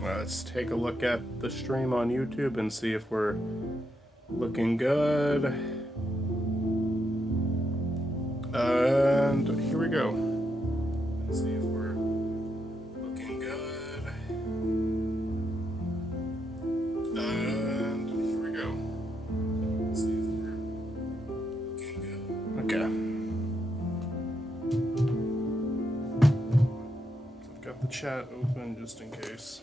Let's take a look at the stream on YouTube and see if we're looking good. And here we go. Let's see if we're looking good. And here we go. Let's see if we're looking good. Okay. So I've got the chat open just in case.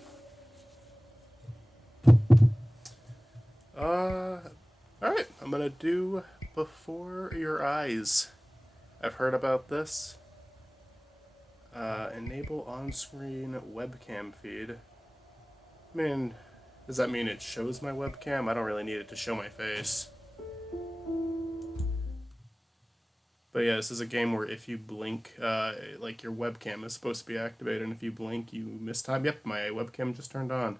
Alright, I'm gonna do Before Your Eyes. I've heard about this. Enable on-screen webcam feed. I mean, does that mean it shows my webcam? I don't really need it to show my face. But yeah, this is a game where if you blink, like your webcam is supposed to be activated, and if you blink, you miss time. Yep, my webcam just turned on.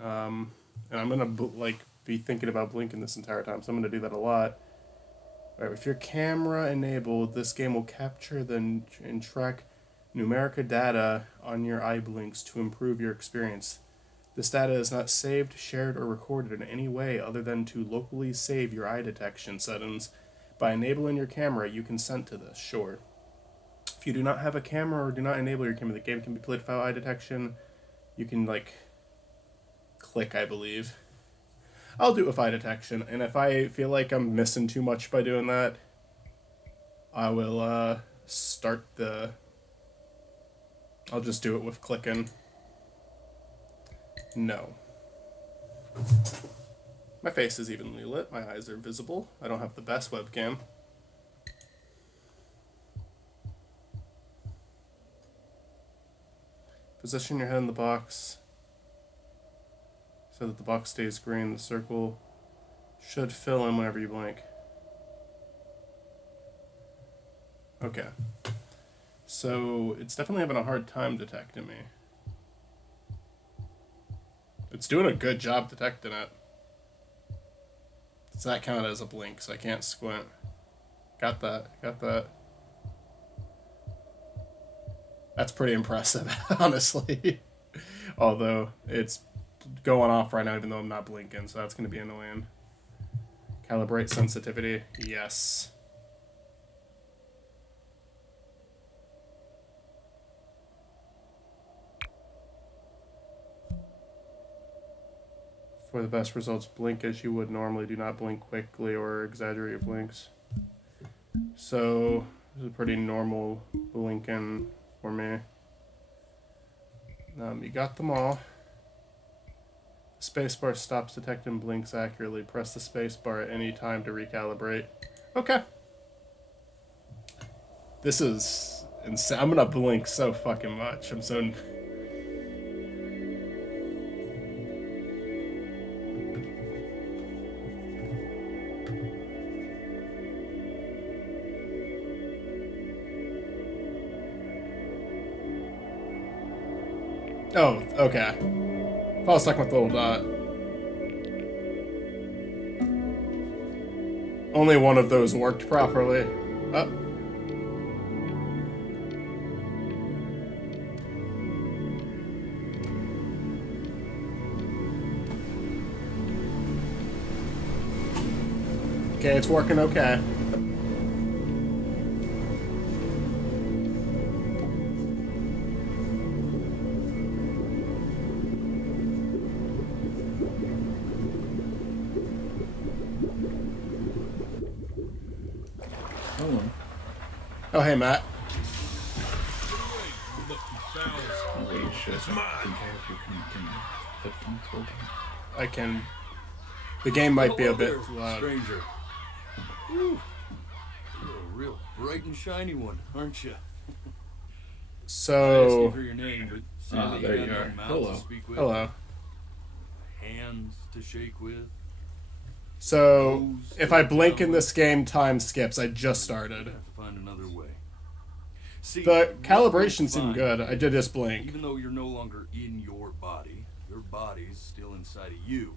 And I'm gonna be thinking about blinking this entire time, so I'm gonna do that a lot. Alright, with your camera enabled, this game will capture and track numeric data on your eye blinks to improve your experience. This data is not saved, shared, or recorded in any way other than to locally save your eye detection settings. By enabling your camera, you consent to this, sure. If you do not have a camera or do not enable your camera, the game can be played without eye detection. You can, click, I believe. I'll do it with eye detection, and if I feel like I'm missing too much by doing that, I will start the... I'll just do it with clicking. No. My face is evenly lit, my eyes are visible. I don't have the best webcam. Position your head in the box so that the box stays green. The circle should fill in whenever you blink. Okay. So it's definitely having a hard time detecting me. It's doing a good job detecting it. Does that count as a blink? So I can't squint. Got that. Got that. That's pretty impressive, honestly. Although it's going off right now even though I'm not blinking, so that's going to be annoying. Calibrate sensitivity. Yes. For the best results, blink as you would normally. Do not blink quickly or exaggerate your blinks. So, this is a pretty normal blinking for me. You got them all. Spacebar stops detecting blinks accurately. Press the spacebar at any time to recalibrate. Okay. This is insane. I'm gonna blink so fucking much. I'm so... Oh, okay. If I was stuck with the little dot. Only one of those worked properly. Oh. Okay, it's working okay. Oh, hey, Matt. Holy shit. I can... The game might be a bit loud. Stranger. Woo. You're a real bright and shiny one, aren't you? So... Asking for your name, but there you are. Hello. To speak with, Hello. hands to shake with. So, if I blink in this game, time skips. I just started. Have to find another way. See, The calibration seemed good. I did just blink. Even though you're no longer in your body's still inside of you.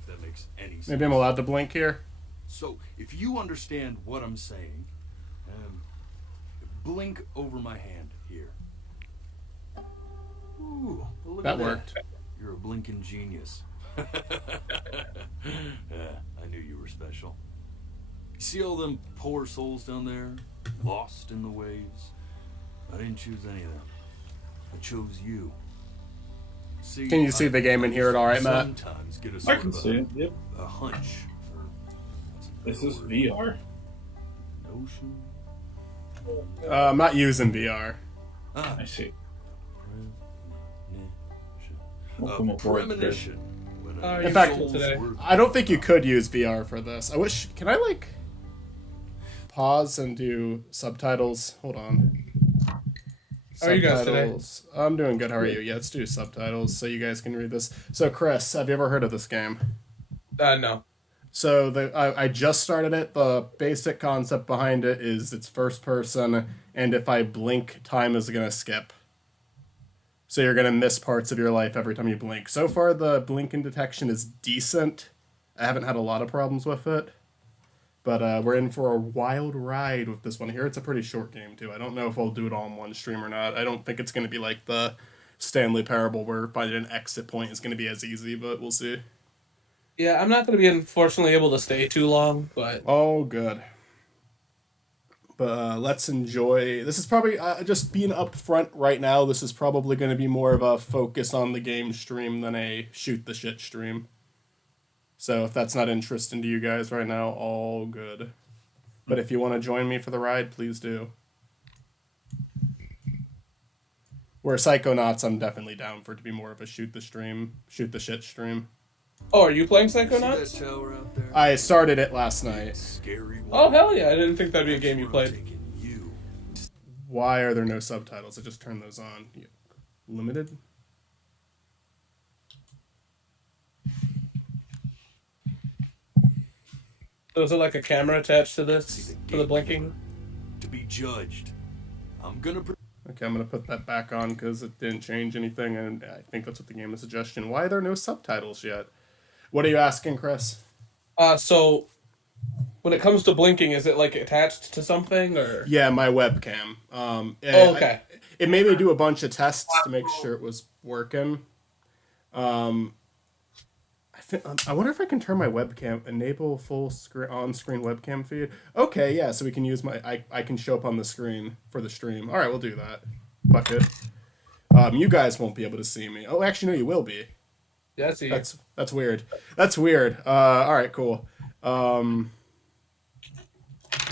If that makes any sense. Maybe I'm allowed to blink here? So, if you understand what I'm saying, Blink over my hand here. Ooh, well, look That at worked. You're a blinking genius. Yeah, I knew you were special. You see all them poor souls down there, lost in the waves? I didn't choose any of them. I chose you. See, Can you see the game and hear it all right, Matt? Sometimes get a I sort can of see it. Yep. a hunch. Or Is this VR? notion? I'm not using VR. Ah, I see. a Welcome aboard, Chris. premonition. When a In fact, soul's today. worth- I don't think you could use VR for this. I wish. Can I like pause and do subtitles? Hold on. How are you guys today? Subtitles. I'm doing good. How are you? Yeah, let's do subtitles so you guys can read this. So, Chris, have you ever heard of this game? No. So I just started it. The basic concept behind it is it's first person, and if I blink, time is gonna skip. So you're gonna miss parts of your life every time you blink. So far, the blinking detection is decent. I haven't had a lot of problems with it, but we're in for a wild ride with this one here. It's a pretty short game too. I don't know if I'll do it all in one stream or not. I don't think it's gonna be like the Stanley Parable where finding an exit point is gonna be as easy, but we'll see. Yeah, I'm not going to be unfortunately able to stay too long, but Oh, good. But let's enjoy. This is probably just being upfront right now. This is probably going to be more of a focus on the game stream than a shoot the shit stream. So if that's not interesting to you guys right now, all good. But if you want to join me for the ride, please do. Where Psychonauts, I'm definitely down for it to be more of a shoot the shit stream. oh, are you playing See that Psychonauts? tower out there? I started it last night. Scary one. Oh hell yeah! I didn't think that'd be a game you That's where I'm played. taking you. Why are there no subtitles? I just turned those on. Limited? So is it like a camera attached to See this the for the blinking? To be judged. I'm gonna. Okay, I'm gonna put that back on because it didn't change anything, and I think that's what the game is suggestion. Why are there no subtitles yet? What are you asking, Chris? So when it comes to blinking, is it like attached to something or? Yeah, my webcam. Oh, okay. It made me do a bunch of tests to make sure it was working. I wonder if I can turn my webcam, enable full screen on-screen webcam feed. Okay, yeah, so we can use I can show up on the screen for the stream. All right, we'll do that. Fuck it. You guys won't be able to see me. Oh, actually, no, you will be. Yeah, I see. That's weird. That's weird. All right, cool.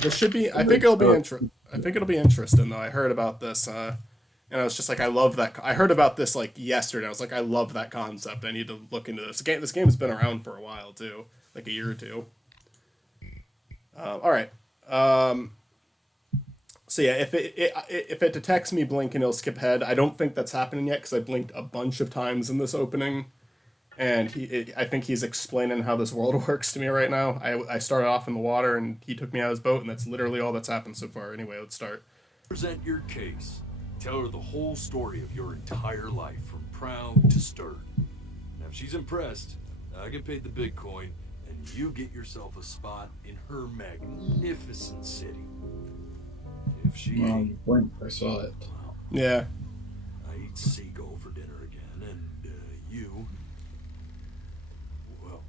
This should be. I think it'll be interesting though. I heard about this, and I was just like, I love that. I heard about this like yesterday. I was like, I love that concept. I need to look into this. This game's been around for a while too, like a year or two. All right. So yeah, if it detects me blinking, it'll skip ahead. I don't think that's happening yet because I blinked a bunch of times in this opening. And I think he's explaining how this world works to me right now. I started off in the water, and he took me out of his boat, and that's literally all that's happened so far. Anyway, let's start. Present your case. Tell her the whole story of your entire life, from proud to stern. Now, if she's impressed, I get paid the big coin, and you get yourself a spot in her magnificent city. If she ain't, Blink, I saw it. well, Yeah. I eat seagull for dinner again, and you... well...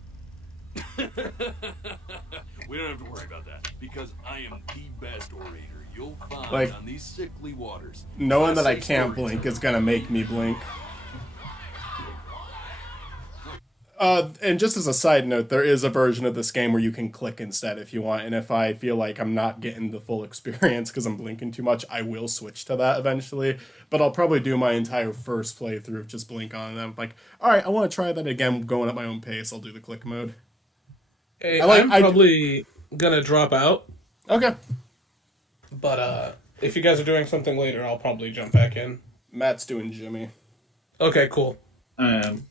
we don't have to worry about that, because I am the best orator you'll find Like, on these sickly waters. Knowing that I Classic can't storytelling. blink is gonna make me blink. And just as a side note, there is a version of this game where you can click instead if you want, and if I feel like I'm not getting the full experience because I'm blinking too much, I will switch to that eventually. But I'll probably do my entire first playthrough just blink on, and I'm like, all right, I want to try that again, going at my own pace. I'll do the click mode. Hey, I'm probably gonna drop out, Okay. but if you guys are doing something later, I'll probably jump back in. Matt's doing Jimmy. Okay, cool. I am.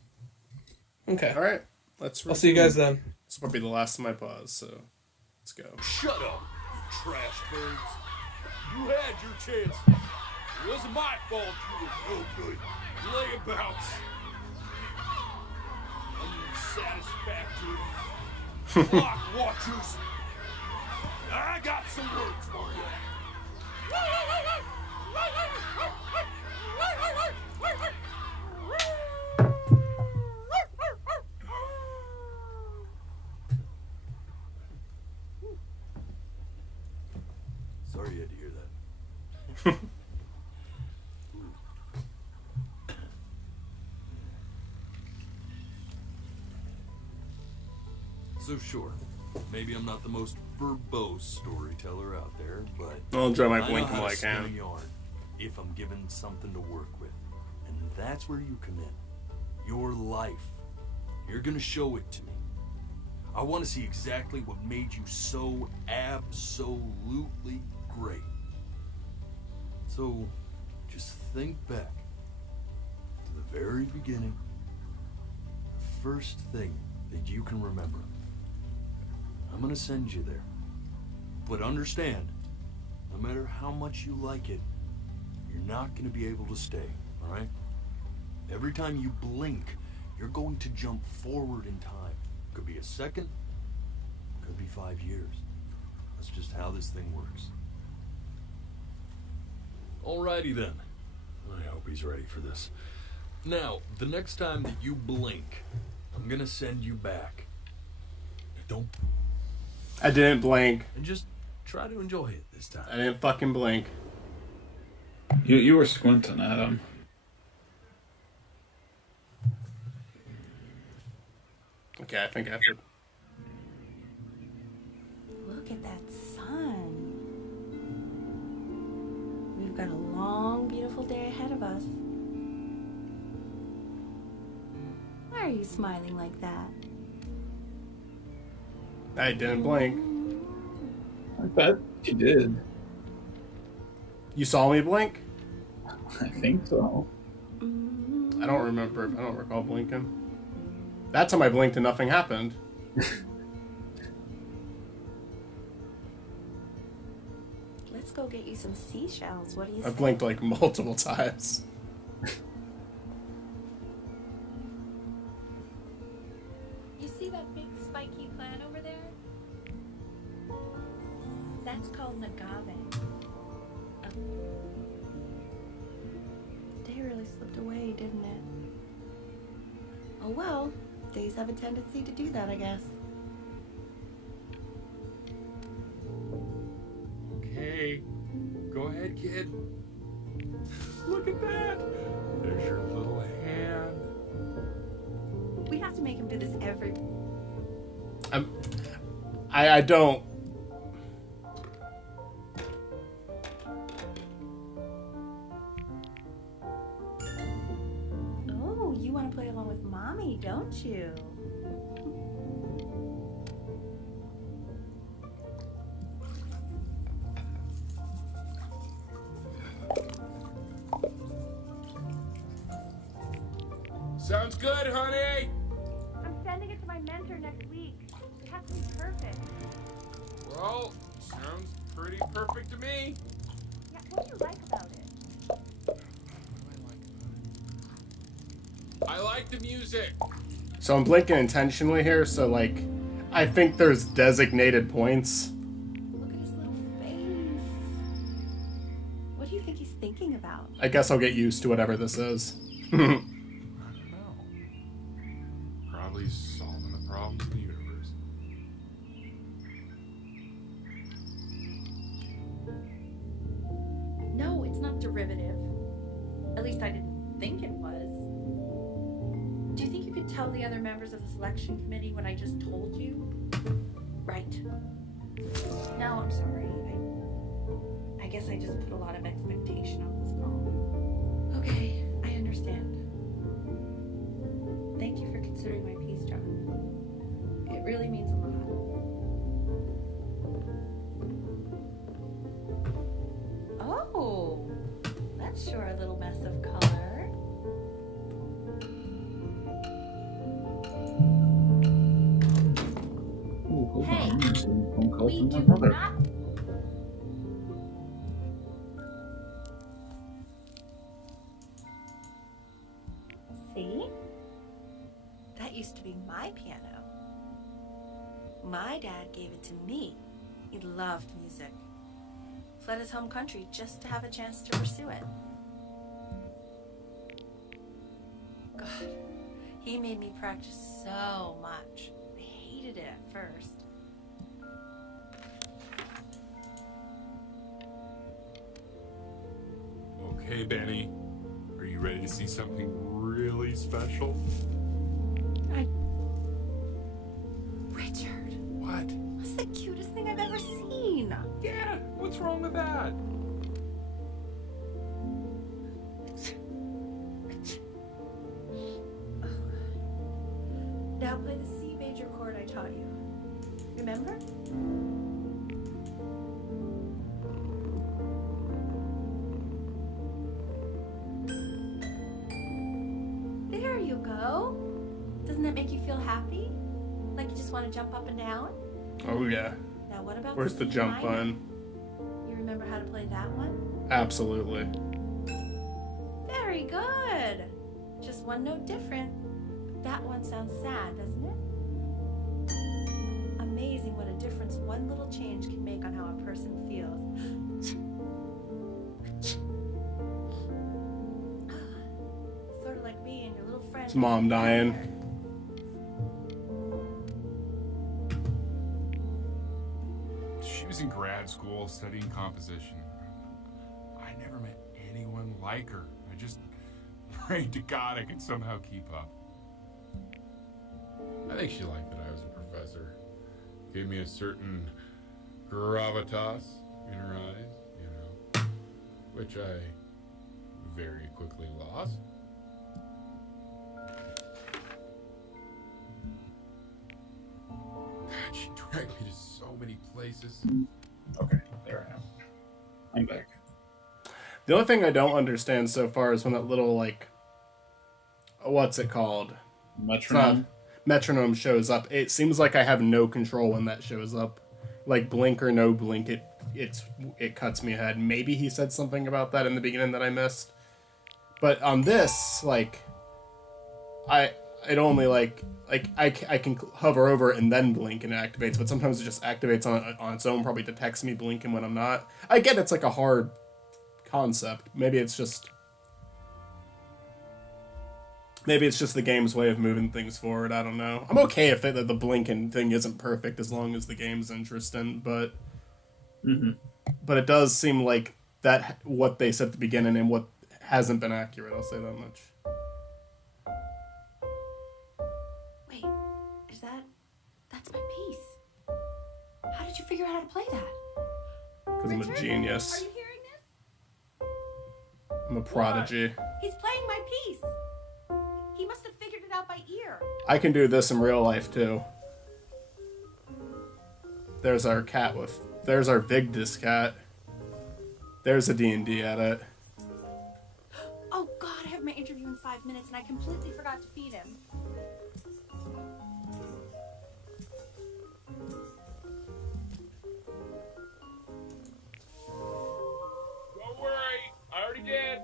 Okay. All right, let's. I'll see you guys then. This will be the last of my pause, so let's go. Shut up, you trash birds. You had your chances. It wasn't my fault you were no good. Layabouts. Unsatisfactory. Clock watchers. I got some words for you. So sure, maybe I'm not the most verbose storyteller out there, but I'll enjoy my I know blinking how while to I spin a can. yarn if I'm given something to work with. And that's where you come in. Your life. You're gonna show it to me. I want to see exactly what made you so absolutely great. So, just think back to the very beginning, the first thing that you can remember. I'm gonna send you there. But understand, no matter how much you like it, you're not gonna be able to stay, alright? Every time you blink, you're going to jump forward in time. Could be a second, could be 5 years. That's just how this thing works. Alrighty then. I hope he's ready for this. Now, the next time that you blink, I'm gonna send you back. Don't. I didn't blink. And just try to enjoy it this time. I didn't fucking blink. You were squinting at him. Okay, I think I have to. Look at that sun. We've got a long, beautiful day ahead of us. Why are you smiling like that? I didn't blink. I bet you did. You saw me blink? I think so. I don't remember. I don't recall blinking. That time I blinked and nothing happened. Let's go get you some seashells. What do you I say? blinked like multiple times. You see that big spiky plant over there? That's called an agave. Day really slipped away, didn't it? Oh well, days have a tendency to do that, I guess. Okay. Go ahead, kid. Look at that. There's your little hand. We have to make him do this every... I don't. Oh, you want to play along with Mommy, don't you? Sounds good, honey. I'm sending it to my mentor next week. It has to be perfect. Well, sounds pretty perfect to me. Yeah, what do you like about it? I like the music. So I'm blinking intentionally here, so like, I think there's designated points. Look at his little face. What do you think he's thinking about? I guess I'll get used to whatever this is. I don't know. Probably solving the problems of the universe. No, it's not derivative. At least I didn't think it was. Do you think you could tell the other members of the selection committee what I just told you? Right. No, I'm sorry. I guess I just put a lot of expectation on this call. Okay, I understand. Thank you for considering my piece, John. It really means a lot. Oh, that's sure a little mess of color. Ooh, hold Hey, on. I'm getting a phone call We from do my brother. not. See? That used to be my piano. My dad gave it to me. He loved music. Fled his home country just to have a chance to pursue it. God, he made me practice so much. I hated it at first. Okay, Benny. Are you ready to see something really special? Richard. I taught you. Remember? There you go. Doesn't that make you feel happy? Like you just want to jump up and down? Oh yeah. Now what about Where's the jump C button? You remember how to play that one? Absolutely. Very good. Just one note different. That one sounds sad, doesn't it? Amazing what a difference one little change can make on how a person feels. Sort of like me and your little friend. Is mom dying? She was in grad school studying composition. I never met anyone like her. I just prayed to God I could somehow keep up. I think she liked that I was a professor. Gave me a certain gravitas in her eyes, you know, which I very quickly lost. God, she dragged me to so many places. Okay, there I am. I'm back. The only thing I don't understand so far is when that little, like, what's it called? Metronome. Metronome shows up. It seems like I have no control when that shows up. Like, blink or no blink, it cuts me ahead. Maybe he said something about that in the beginning that I missed. But on this, like, it only, like I can hover over and then blink and it activates, but sometimes it just activates on its own, probably detects me blinking when I'm not. I get it's like a hard concept. Maybe it's just the game's way of moving things forward. I don't know. I'm okay if the blinking thing isn't perfect as long as the game's interesting, but but it does seem like that what they said at the beginning and what hasn't been accurate. I'll say that much. Wait, that's my piece. How did you figure out how to play that? Because I'm a Richard, genius. Are you hearing this? I'm a prodigy. He's playing my piece. He must have figured it out by ear. I can do this in real life too. There's our there's our Vigdis cat. There's a D&D edit. Oh God, I have my interview in 5 minutes and I completely forgot to feed him. Don't worry, I already did.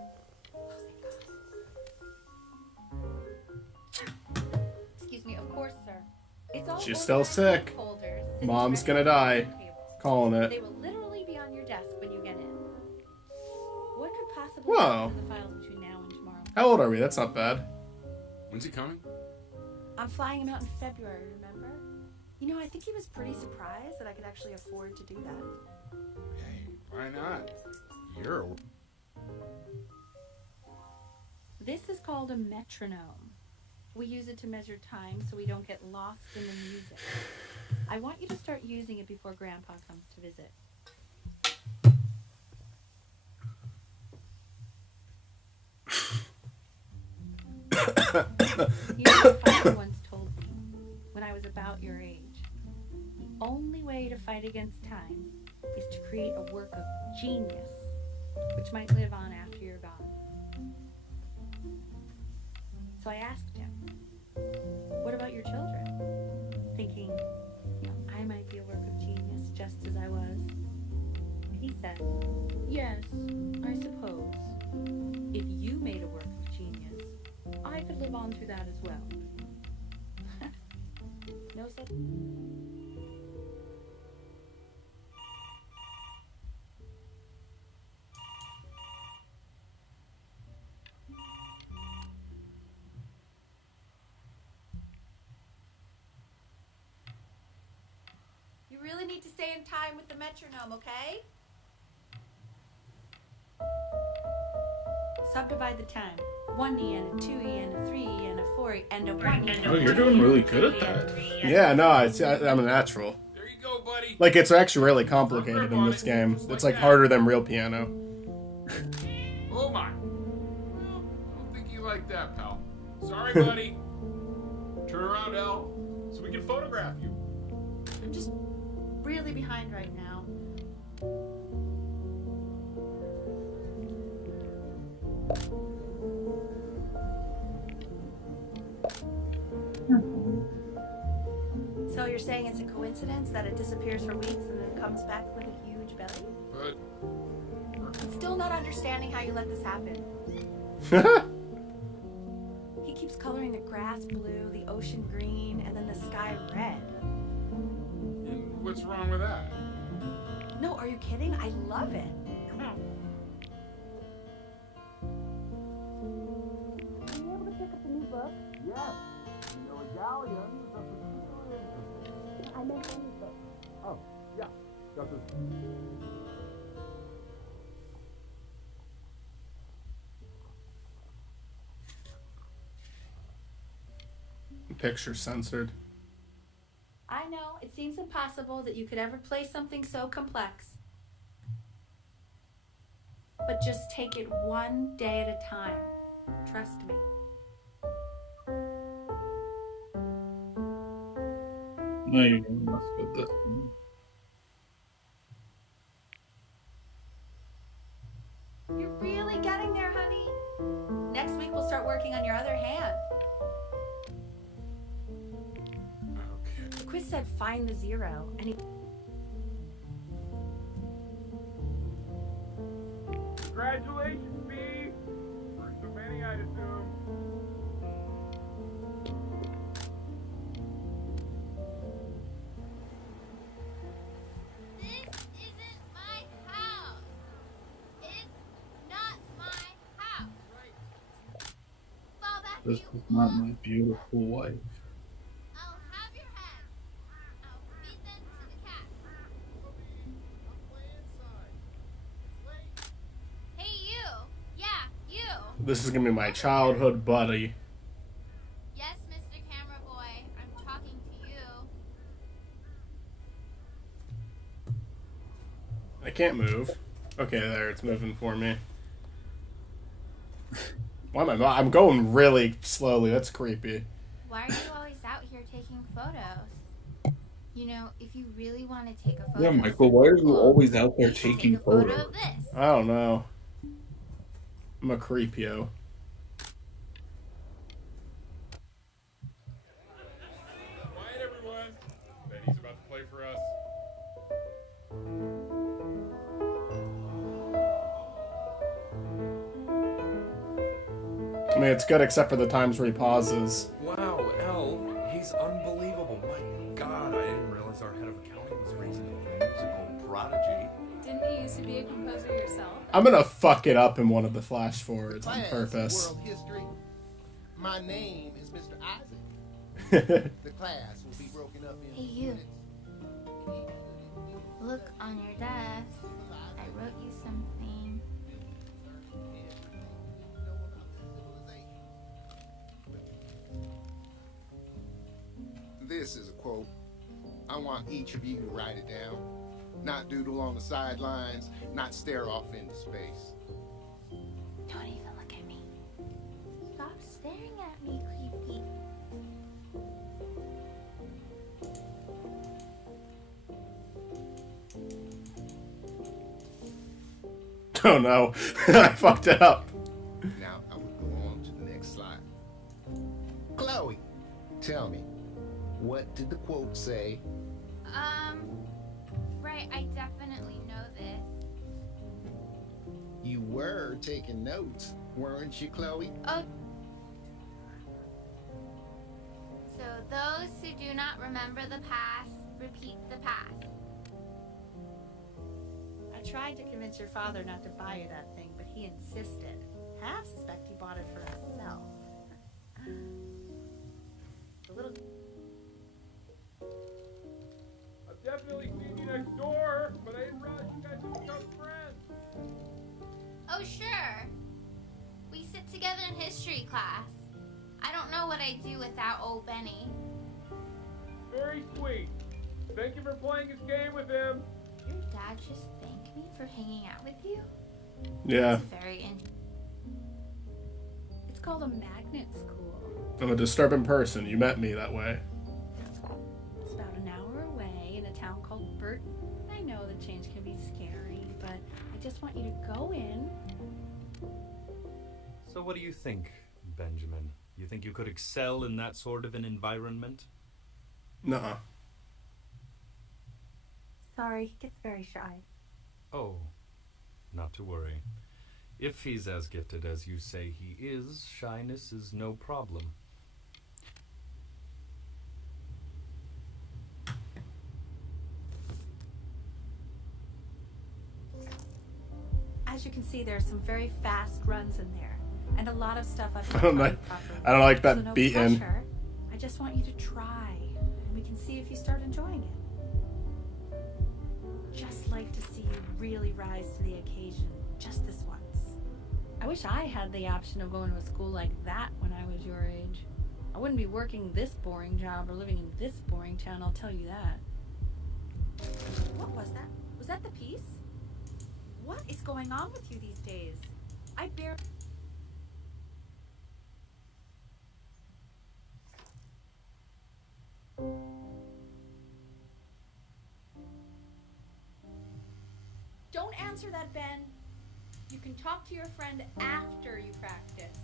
Excuse me, of course, sir. It's all She's still organized sick. in folders, sitting Mom's ready gonna on the die. table. Calling They it. will literally be on your desk when you get in. What could possibly Whoa. happen to the files between now and tomorrow? How old are we? That's not bad. When's he coming? I'm flying him out in February, remember? You know, I think he was pretty surprised that I could actually afford to do that. Hey, why not? You're a... This is called a metronome. We use it to measure time so we don't get lost in the music. I want you to start using it before Grandpa comes to visit. You know, my father once told me, when I was about your age, the only way to fight against time is to create a work of genius, which might live on after you're gone. So I asked him, what about your children? Thinking, you know, I might be a work of genius just as I was. And he said, yes, I suppose. If you made a work of genius, I could live on through that as well. No such... You really need to stay in time with the metronome, okay? Subdivide the time. 1 yen, a 2 yen, a 3 yen, a 4 and a 1 yen. Oh, you're doing really good at that. Yeah, no, I'm a natural. There you go, buddy. Like, it's actually really complicated in this game. It's like harder than real piano. Oh my. Well, don't think you like that, pal. Sorry, buddy. Turn around, Elle, so we can photograph you. I'm just really behind right now. So you're saying it's a coincidence that it disappears for weeks and then comes back with a huge belly? But I'm still not understanding how you let this happen. He keeps coloring the grass blue, the ocean green, and then the sky red. and what's wrong with that? No, are you kidding? I love it. Come on. Were you able to pick up the new book? Yes. You know, a galleon is a particular interest. I meant any book. Oh, yeah. Got this. Picture censored. I know, it seems impossible that you could ever play something so complex. But just take it one day at a time. Trust me. No, you don't mess with this one. You're really getting there, honey. Next week we'll start working on your other hand. Okay. The quiz said find the zero, and he... Congratulations, B. First of many, I'd assume. This isn't my house. It's not my house. Fall back, This you is not fool. my beautiful wife. I'll have your head. I'll feed them to the cat. Hey, you. Yeah, you. This is gonna be my childhood buddy. Yes, Mr. Camera Boy. I'm talking to you. I can't move. Okay, there, it's moving for me. Why am I'm going really slowly. That's creepy. Why are you always out here taking photos? You know, if you really want to take a photo, Yeah, Michael, why are you cool, always out there you should taking take a photo photos? of this. I don't know. I'm a creepio. Quiet, everyone. Benny's about to play for us. I mean, it's good except for the times where he pauses. Wow, Elle, he's unbelievable. My God, I didn't realize our head of accounting was raising a musical prodigy. Didn't you used to be a composer yourself? I'm gonna fuck it up in one of the flash forwards on Class, purpose. World history. My name is Mr. Isaac. The class will be broken up into Hey, you. units. Look on your desk. I wrote you something. This is a quote. I want each of you to write it down. Not doodle on the sidelines, not stare off into space. Don't even look at me. Stop staring at me, creepy. Oh no, I fucked it up. Now I will go on to the next slide. Chloe, tell me, what did the quote say? Right, I definitely know this. You were taking notes, weren't you, Chloe? Oh. So those who do not remember the past, repeat the past. I tried to convince your father not to buy you that thing, but he insisted. Half suspect he bought it for himself. The little... I've definitely seen you next door, but I didn't realize you guys had become friends. Oh, sure. We sit together in history class. I don't know what I'd do without old Benny. Very sweet. Thank you for playing this game with him. Your dad just thanked me for hanging out with you? Yeah. That's very interesting. It's called a magnet school. I'm a disturbing person. You met me that way. It's about an hour away in a town called Burton. I know the change can be scary, but I just want you to go in. So what do you think, Benjamin? You think you could excel in that sort of an environment? Nuh-uh. Sorry, he gets very shy. Oh, not to worry. If he's as gifted as you say he is, shyness is no problem. As you can see, there are some very fast runs in there, and a lot of stuff I've I don't like. I don't like that so no beating. pressure. I just want you to try, and we can see if you start enjoying it. Just like to see you really rise to the occasion, just this once. I wish I had the option of going to a school like that when I was your age. I wouldn't be working this boring job or living in this boring town, I'll tell you that. What was that? Was that the piece? What is going on with you these days? I barely... Don't answer that, Ben. You can talk to your friend after you practice.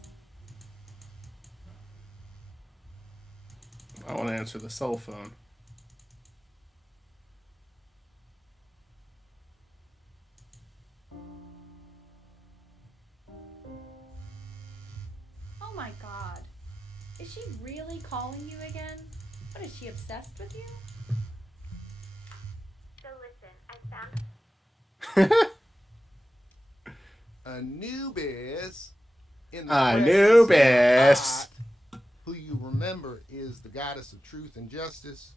I want to answer the cell phone. Oh my god. Is she really calling you again? What, is she obsessed with you? So listen, I found Anubis in the Anubis. presence of Maat, who you remember is the goddess of truth and justice,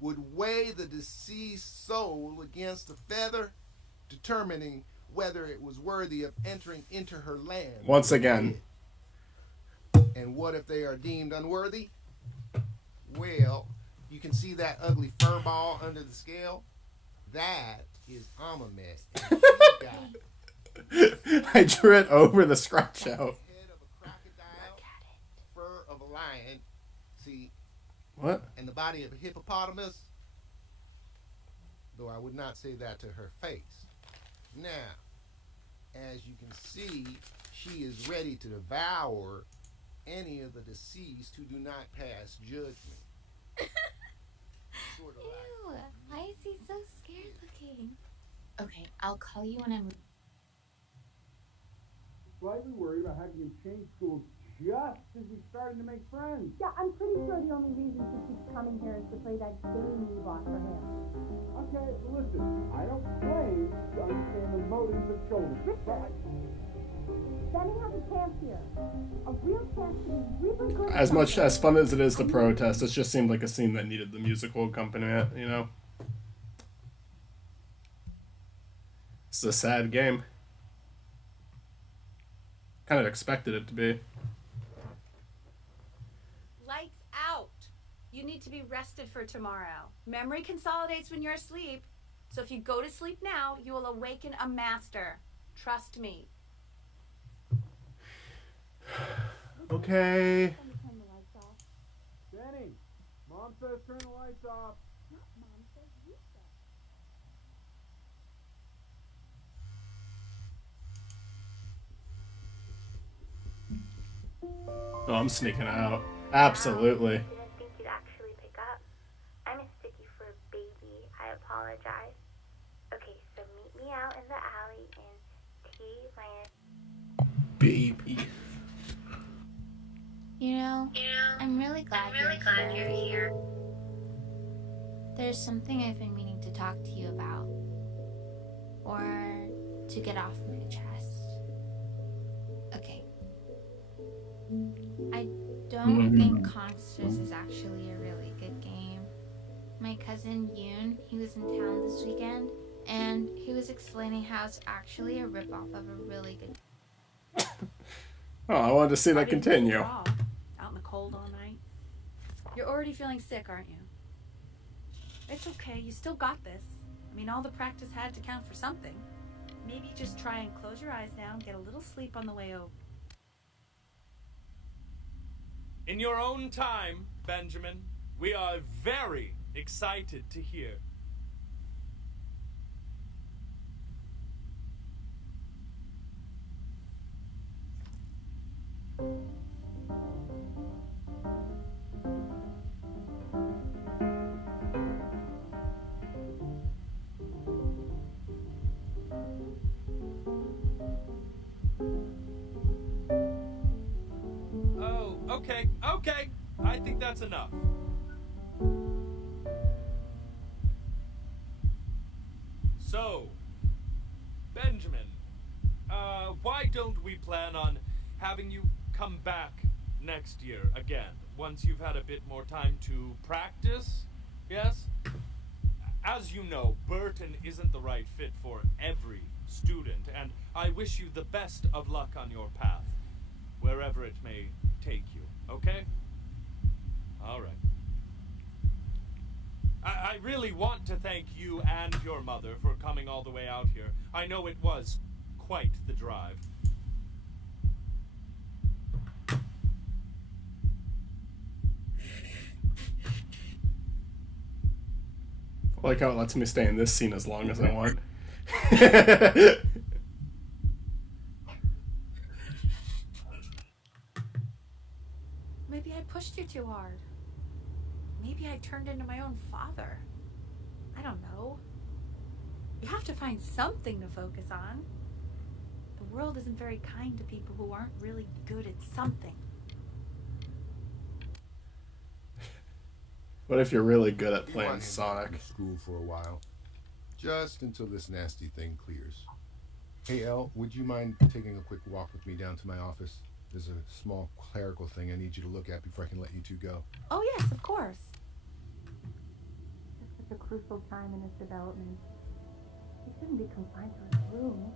would weigh the deceased soul against a feather, determining whether it was worthy of entering into her land. Once again. And what if they are deemed unworthy? Well, you can see that ugly fur ball under the scale? That is Amamet. And she's got I drew it over the scratch out. head of a crocodile, fur of a lion, see, What? and the body of a hippopotamus, though I would not say that to her face. Now, as you can see, she is ready to devour any of the deceased who do not pass judgment. Sort of Ew, like why is he so scared looking? Okay, I'll call you when I'm... Slightly worried about having him change schools just as he's starting to make friends. Yeah, I'm pretty sure the only reason she keeps coming here is to play that game you bought for him. Okay, listen, I don't claim to understand the motives of children, but Benny has a chance here. A real chance to be really good. As much as fun as it is to protest, it just seemed like a scene that needed the musical accompaniment, you know? It's a sad game. Kind of expected it to be. Lights out. You need to be rested for tomorrow. Memory consolidates when you're asleep. So if you go to sleep now, you will awaken a master. Trust me. Okay. Benny, Mom says turn the lights off. Oh, I'm sneaking out. Absolutely. Didn't think you'd actually pick up. I mistook you for a baby. I apologize. Okay, so meet me out in the alley in T-Land. Baby. You know, I'm really glad you're here. There's something I've been meaning to talk to you about. Or to get off my chest. Okay. I don't think Consters is actually a really good game. My cousin Yoon, he was in town this weekend, and he was explaining how it's actually a ripoff of a really good... Oh, I wanted to see that continue. Out in the cold all night. You're already feeling sick, aren't you? It's okay. You still got this. I mean, all the practice had to count for something. Maybe just try and close your eyes now and get a little sleep on the way over. In your own time, Benjamin, we are very excited to hear. Oh, okay. I think that's enough. So, Benjamin, why don't we plan on having you come back next year again, once you've had a bit more time to practice? Yes? As you know, Burton isn't the right fit for every student, and I wish you the best of luck on your path, wherever it may take you, okay? All right. I really want to thank you and your mother for coming all the way out here. I know it was quite the drive. I like how it lets me stay in this scene as long as I want. Maybe I pushed you too hard. Maybe I turned into my own father. I don't know. You have to find something to focus on. The world isn't very kind to people who aren't really good at something. What if you're really good at You playing want him Sonic? in school for a while, just until this nasty thing clears. Hey, Elle, would you mind taking a quick walk with me down to my office? There's a small clerical thing I need you to look at before I can let you two go. Oh yes, of course. It's such a crucial time in his development. He shouldn't be confined to his room.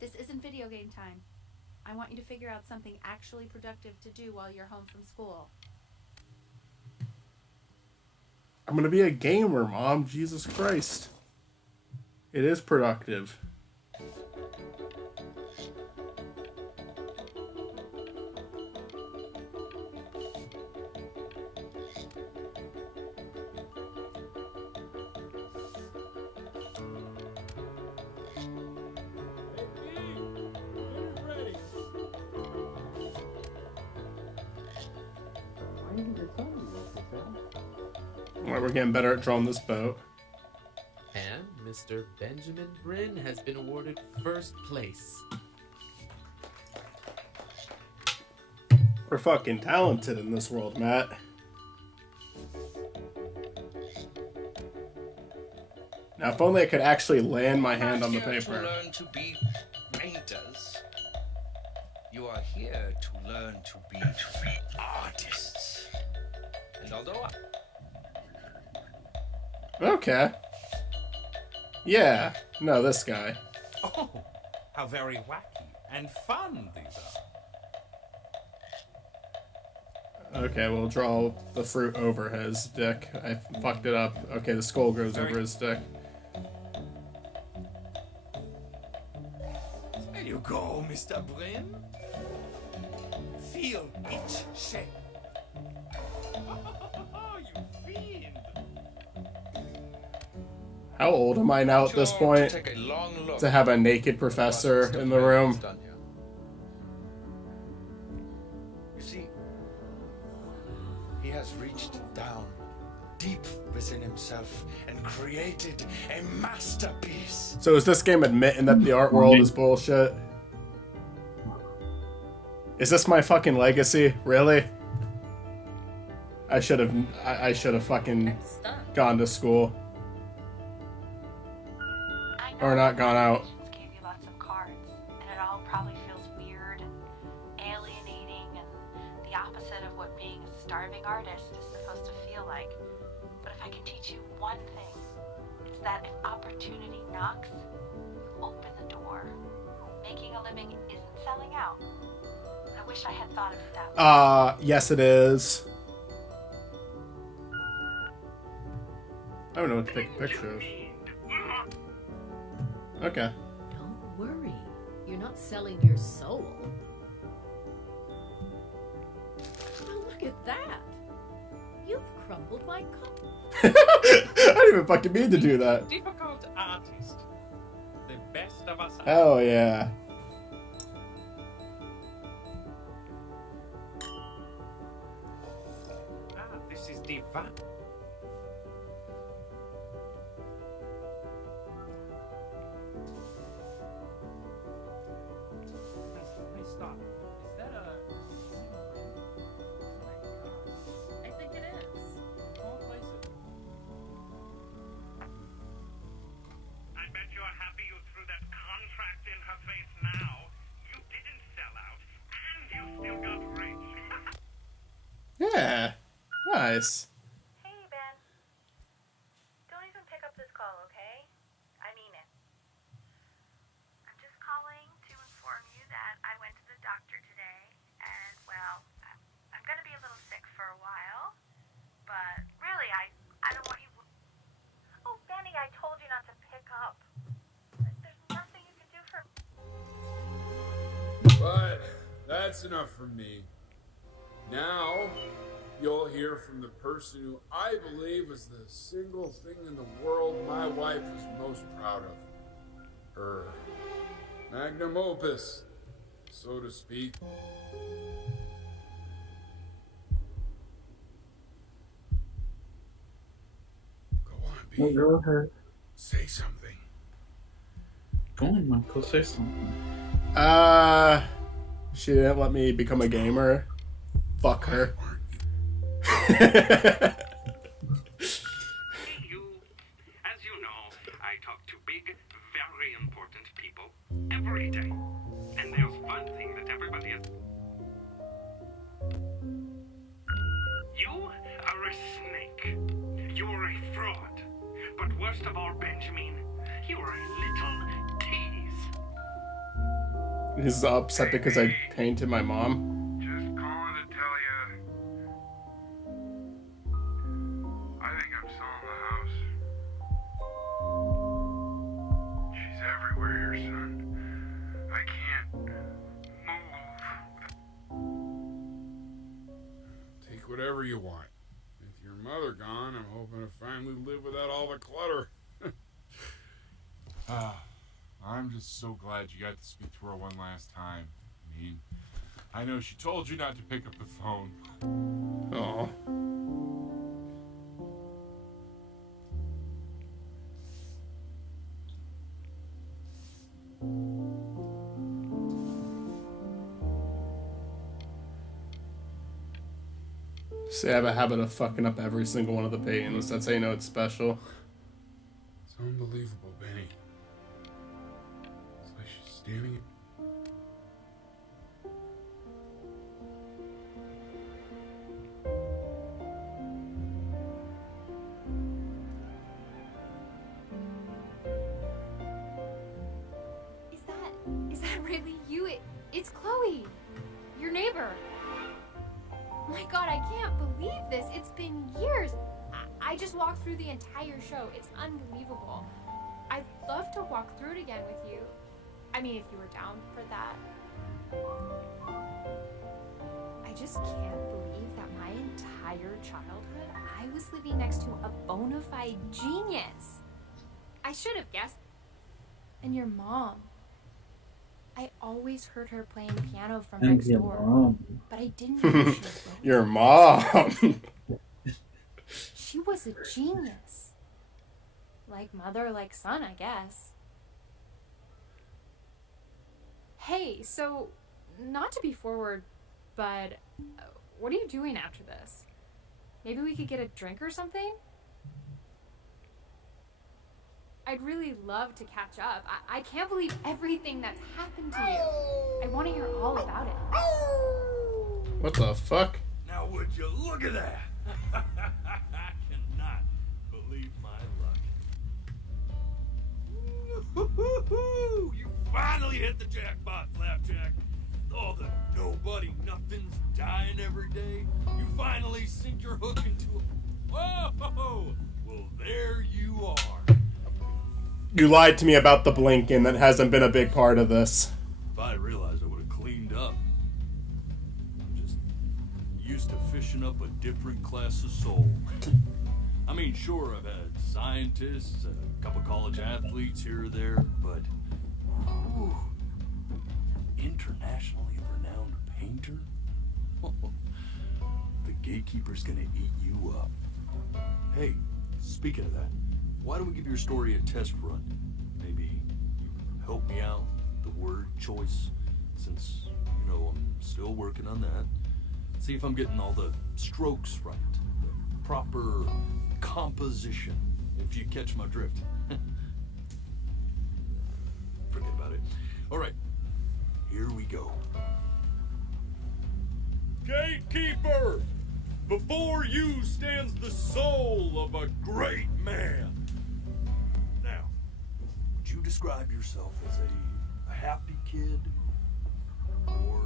This isn't video game time. I want you to figure out something actually productive to do while you're home from school. I'm gonna be a gamer, Mom. Jesus Christ. It is productive. Alright, we're getting better at drawing this boat. And Mr. Benjamin Bryn has been awarded first place. We're fucking talented in this world, Matt. Now, if only I could actually land my hand on the You are here paper. to learn to be painters. You are here to learn to be artists. And although Okay. Yeah. No, this guy. Oh, how very wacky and fun these are. Okay, we'll draw the fruit over his dick. I fucked it up. Okay, the skull goes over his dick. There you go, Mr. Bryn. Feel each shape. You fiend. How old am I now at this point take a long look to have a naked professor in the room? You see, he has reached down deep within himself and created a masterpiece. So is this game admitting that the art world is bullshit? Is this my fucking legacy? Really? I should have fucking gone to school. Or not gone out. Gave you lots of cards, and it all probably feels weird and alienating and the opposite of what being a starving artist is supposed to feel like. But if I can teach you one thing, it's that if opportunity knocks, open the door. Making a living isn't selling out. I wish I had thought of it that way. Yes it is. I don't know what to take a picture of. Okay. Don't worry. You're not selling your soul. Oh, look at that. You've crumbled my cup. I didn't even fucking mean to do that. Difficult artist. The best of us. Hell yeah. This is divine. Hey, stop. Is that a... I think it is. Don't place it. I bet you're happy you threw that contract in her face now. You didn't sell out, and you still got rich. Yeah. Nice. Hey, Ben. Don't even pick up this call, okay? I mean it. I'm just calling to inform you that I went to the doctor today, and, well, I'm gonna be a little sick for a while, but really, I don't want you... Oh, Benny, I told you not to pick up. There's nothing you can do for me. But that's enough from me. Now, you'll hear from the person who I believe is the single thing in the world my wife is most proud of. Her magnum opus, so to speak. Go on, B. Well, go ahead. Say something. Go on, Michael. Say something. She didn't let me become a gamer. Fuck her. Hey, you. As you know, I talk to big, very important people every day. And there's one thing that everybody is... You are a snake. You're a fraud. But worst of all, Benjamin, you're a little tease. He's upset because I painted my mom. Just calling to tell you, I think I'm selling the house. She's everywhere here, son. I can't move. Take whatever you want. With your mother gone, I'm hoping to finally live without all the clutter. I'm just so glad you got to speak to her one last time. I mean, I know she told you not to pick up the phone. Oh. See, I have a habit of fucking up every single one of the paintings. That's how you know it's special. It's unbelievable, Benny. It's like she's standing. Is that really you? It's Chloe, your neighbor. My God, I can't believe this. It's been years. I just walked through the entire show. It's unbelievable. I'd love to walk through it again with you. I mean, if you were down for that. I just can't believe that my entire childhood, I was living next to a bona fide genius. I should have guessed. And your mom. I always heard her playing piano from And next your door. mom. But I didn't know she wrote. Your mom. She was a genius. Like mother, like son, I guess. Hey, so, not to be forward, but what are you doing after this? Maybe we could get a drink or something? I'd really love to catch up. I can't believe everything that's happened to you. I want to hear all about it. What the fuck? Now would you look at that? I cannot believe my luck. You finally hit the jackpot, Flapjack. All the nobody nothings dying every day. You finally sink your hook into a... Whoa! Well, there You lied to me about the blinking. That hasn't been a big part of this. If I had realized, I would have cleaned up. I'm just used to fishing up a different class of soul. I mean, sure, I've had scientists, a couple college athletes here or there, but whew, internationally renowned painter? The gatekeeper's gonna eat you up. Hey, speaking of that, why don't we give your story a test run? Maybe you help me out with the word choice, since, you know, I'm still working on that. See if I'm getting all the strokes right, the proper composition, if you catch my drift. Forget about it. All right, here we go. Gatekeeper! Before you stands the soul of a great man. Now, would you describe yourself as a happy kid or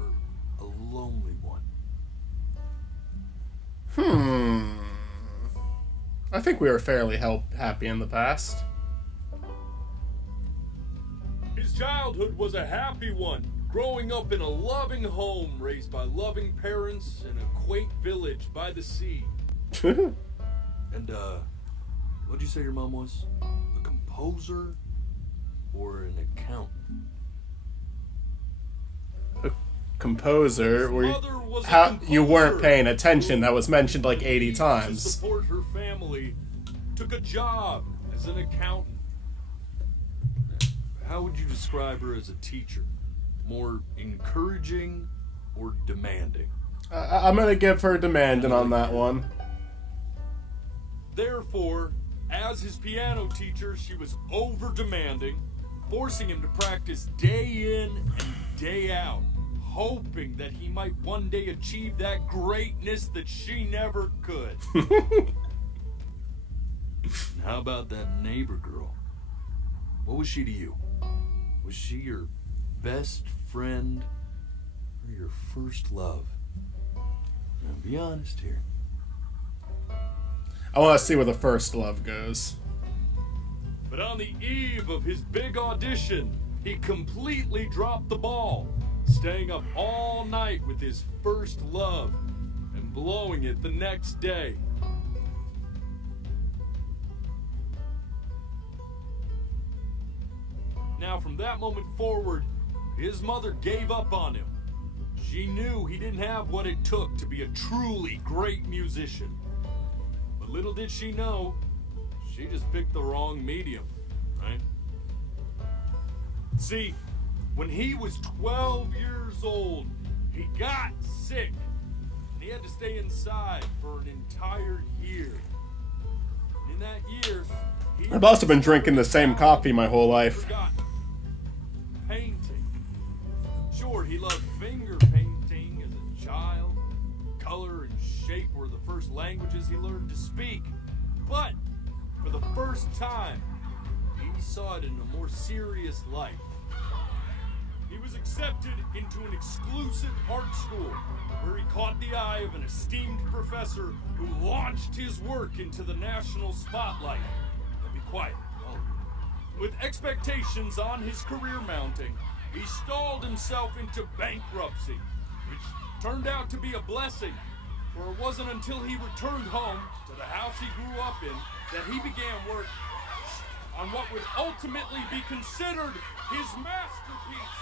a lonely one? I think we were fairly happy in the past. His childhood was a happy one, growing up in a loving home raised by loving parents in a quaint village by the sea. And, what'd you say your mom was? A composer or an accountant? Composer? You weren't paying attention. That was mentioned like 80 To times. support her family, took a job as an accountant. How would you describe her as a teacher? More encouraging or demanding? I'm gonna give her demanding on that one. Therefore, as his piano teacher, she was over demanding, forcing him to practice day in and day out, hoping that he might one day achieve that greatness that she never could. And how about that neighbor girl? What was she to you? Was she your best friend or your first love? Now be honest here. I want to see where the first love goes. But on the eve of his big audition, he completely dropped the ball, staying up all night with his first love and blowing it the next day. Now, from that moment forward, his mother gave up on him. She knew he didn't have what it took to be a truly great musician. But little did she know, she just picked the wrong medium, right? See, when he was 12 years old, he got sick, and he had to stay inside for an entire year. And in that year, he I must have been drinking the same coffee my whole life. painting. Sure, he loved finger painting as a child. Color and shape were the first languages he learned to speak. But for the first time, he saw it in a more serious light. He was accepted into an exclusive art school where he caught the eye of an esteemed professor who launched his work into the national spotlight. Now be quiet. With expectations on his career mounting, he stalled himself into bankruptcy, which turned out to be a blessing, for it wasn't until he returned home to the house he grew up in that he began work on what would ultimately be considered his masterpiece.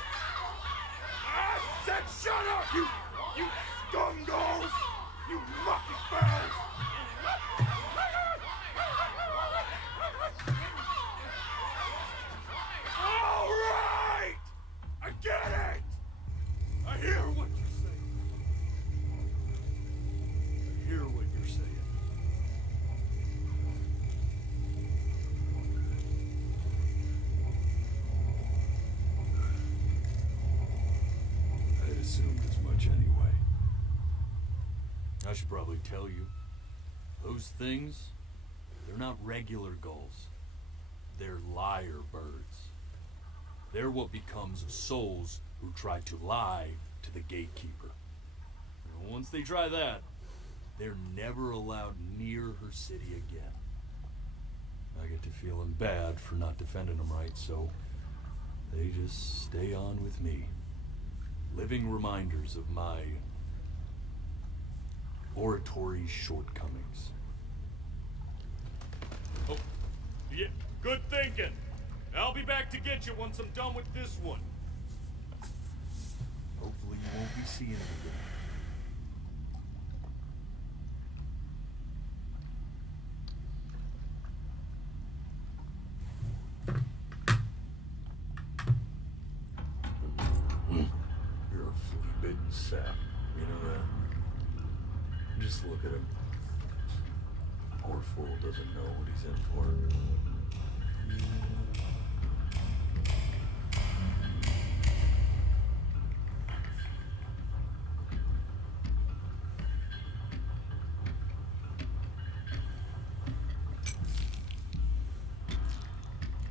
I said shut up, you scumdogs! You lucky fowls! All right! I get it! I hear what you're saying. I hear what you're saying. I had assumed as much anyway. I should probably tell you, those things, they're not regular gulls. They're lyre birds. They're what becomes of souls who try to lie to the gatekeeper. And once they try that, they're never allowed near her city again. I get to feeling bad for not defending them right, so they just stay on with me. Living reminders of my oratory shortcomings. Oh, yeah, good thinking. I'll be back to get you once I'm done with this one. Hopefully you won't be seeing it again. You're a flea-bitten sap. You know that? Just look at him. Poor fool doesn't know what he's in for.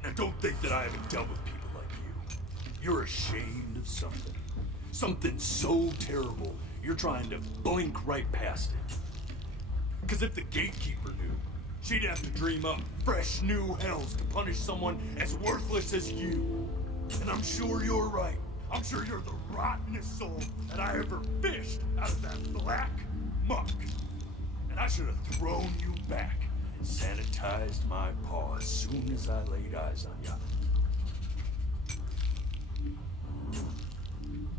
Now don't think that I haven't dealt with people like you. You're ashamed of something. Something so terrible, you're trying to blink right past it. Because if the gatekeeper knew, she'd have to dream up fresh new hells to punish someone as worthless as you. And I'm sure you're right. I'm sure you're the rottenest soul that I ever fished out of that black muck. And I should have thrown you back and sanitized my paw as soon as I laid eyes on you.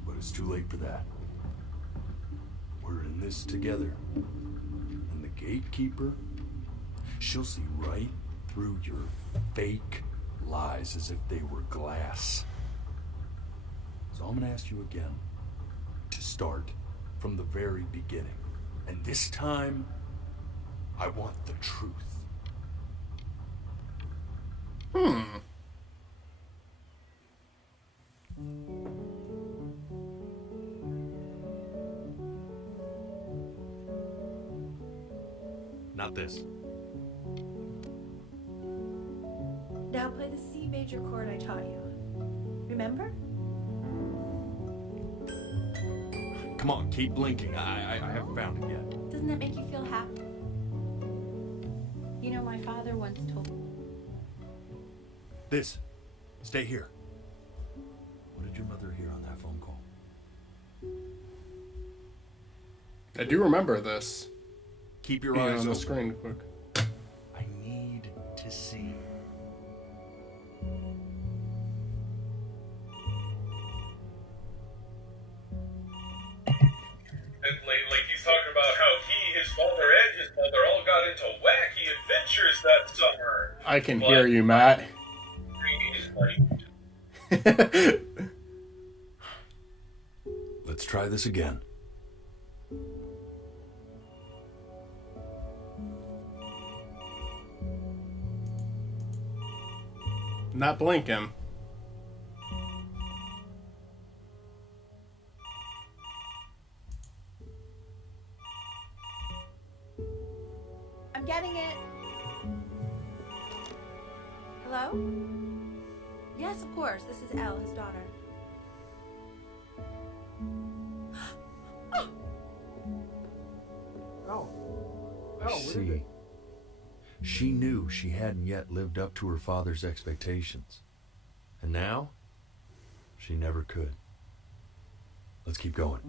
But it's too late for that. We're in this together. And the gatekeeper, she'll see right through your fake lies as if they were glass. So I'm gonna ask you again to start from the very beginning. And this time, I want the truth. Not this. Now play the C major chord I taught you. Remember? Come on, keep blinking. I haven't found it yet. Doesn't that make you feel happy? You know, my father once told me. This. Stay here. What did your mother hear on that phone call? I do remember this. Keep your Being eyes on the open. screen quick. I need to see. And lately he's talking about how he, his father, and his mother all got into wacky adventures that summer. I can But hear you, Matt. Let's try this again. Not blinking. I'm getting it. Hello? Yes, of course. This is Elle, his daughter. See, she knew she hadn't yet lived up to her father's expectations. And now, she never could. Let's keep going.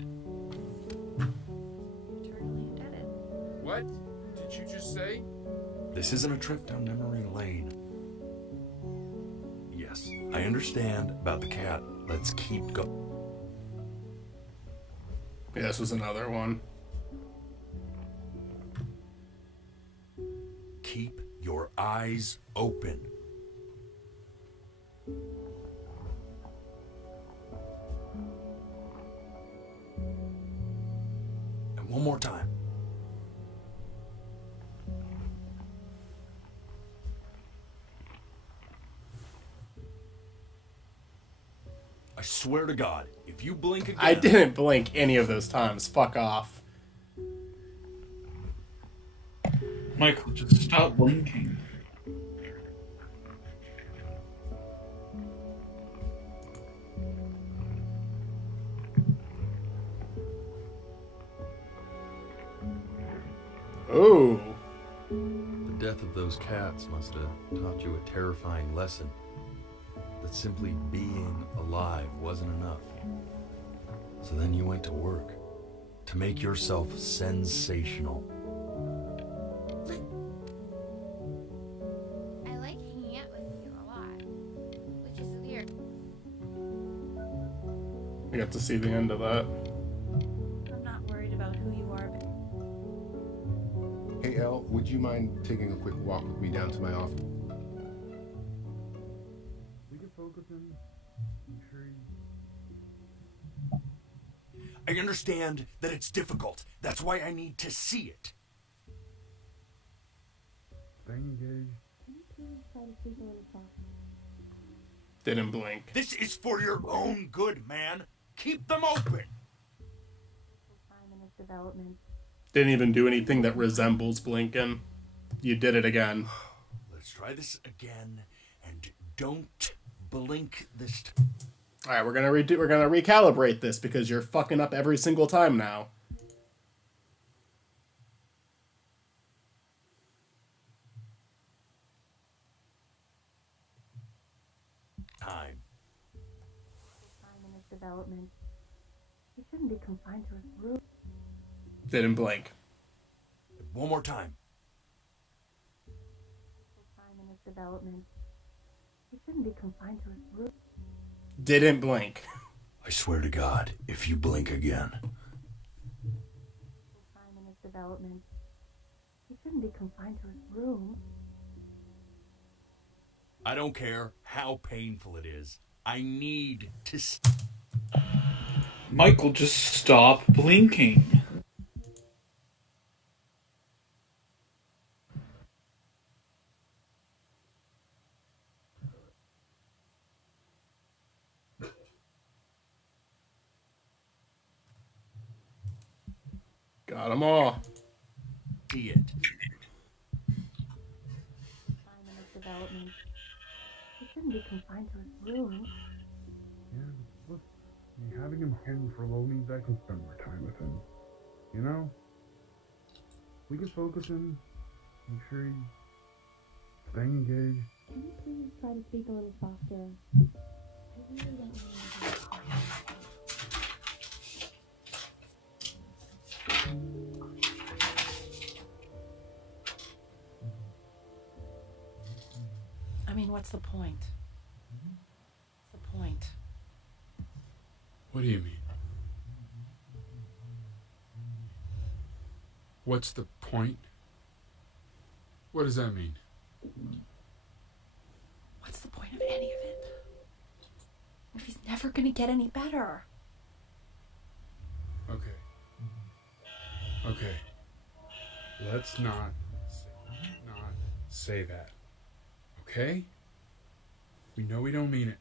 Eternally indebted. What did you just say? This isn't a trip down memory lane. Yes, I understand about the cat. Let's keep going. Yeah, this was another one. Keep your eyes open. And one more time. I swear to God, if you blink again... I didn't blink any of those times. Fuck off. Michael, just stop blinking. Ooh. The death of those cats must have taught you a terrifying lesson. That simply being alive wasn't enough. So then you went to work to make yourself sensational. I like hanging out with you a lot, which is weird. We got to see the end of that. I'm not worried about who you are, but Hey, Elle, would you mind taking a quick walk with me down to my office? We can focus in. I'm sure I understand that it's difficult. That's why I need to see it. staying engaged. can you please try to speak a little softer? Didn't blink. This is for your own good, man. Keep them open. Time in its development. Didn't even do anything that resembles blinking. You did it again. Let's try this again, and don't blink this time. All right, we're gonna recalibrate this because you're fucking up every single time now. Time. Time in its development. It shouldn't be confined to its root. Didn't blink. One more time. Time in its development. It shouldn't be confined to its root. Didn't blink. I swear to God, if you blink again. Time in its development. It shouldn't be confined to its room. I don't care how painful it is. I need to. Michael, just stop blinking. Got them all. See it. Time in its development. It shouldn't be confined to its room. Yeah, look, I mean, having him home for low means I can spend more time with him. You know? We can focus in. Make sure he's staying engaged. Can you please try to speak a little softer? I really don't want I mean, what's the point? What's the point? What do you mean? What's the point? What does that mean? What's the point of any of it? If he's never gonna get any better. Okay. Okay. Let's not say that. Okay? We know we don't mean it.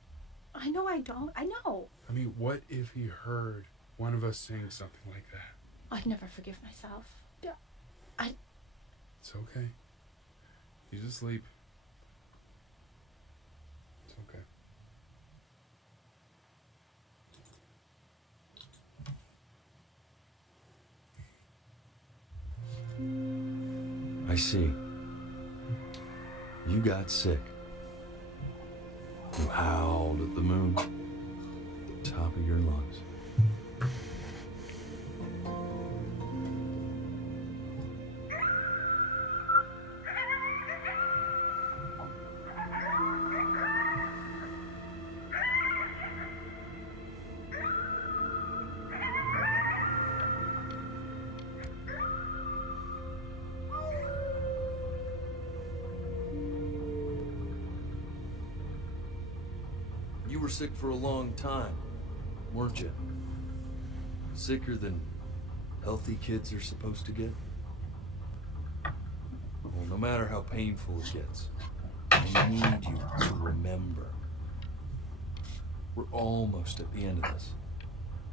I know I don't. I know. I mean, what if he heard one of us saying something like that? I'd never forgive myself. Yeah. It's okay. He's asleep. It's okay. I see. You got sick. You howled at the moon at the top of your lungs. You were sick for a long time, weren't you? Sicker than healthy kids are supposed to get? Well, no matter how painful it gets, I need you to remember. We're almost at the end of this.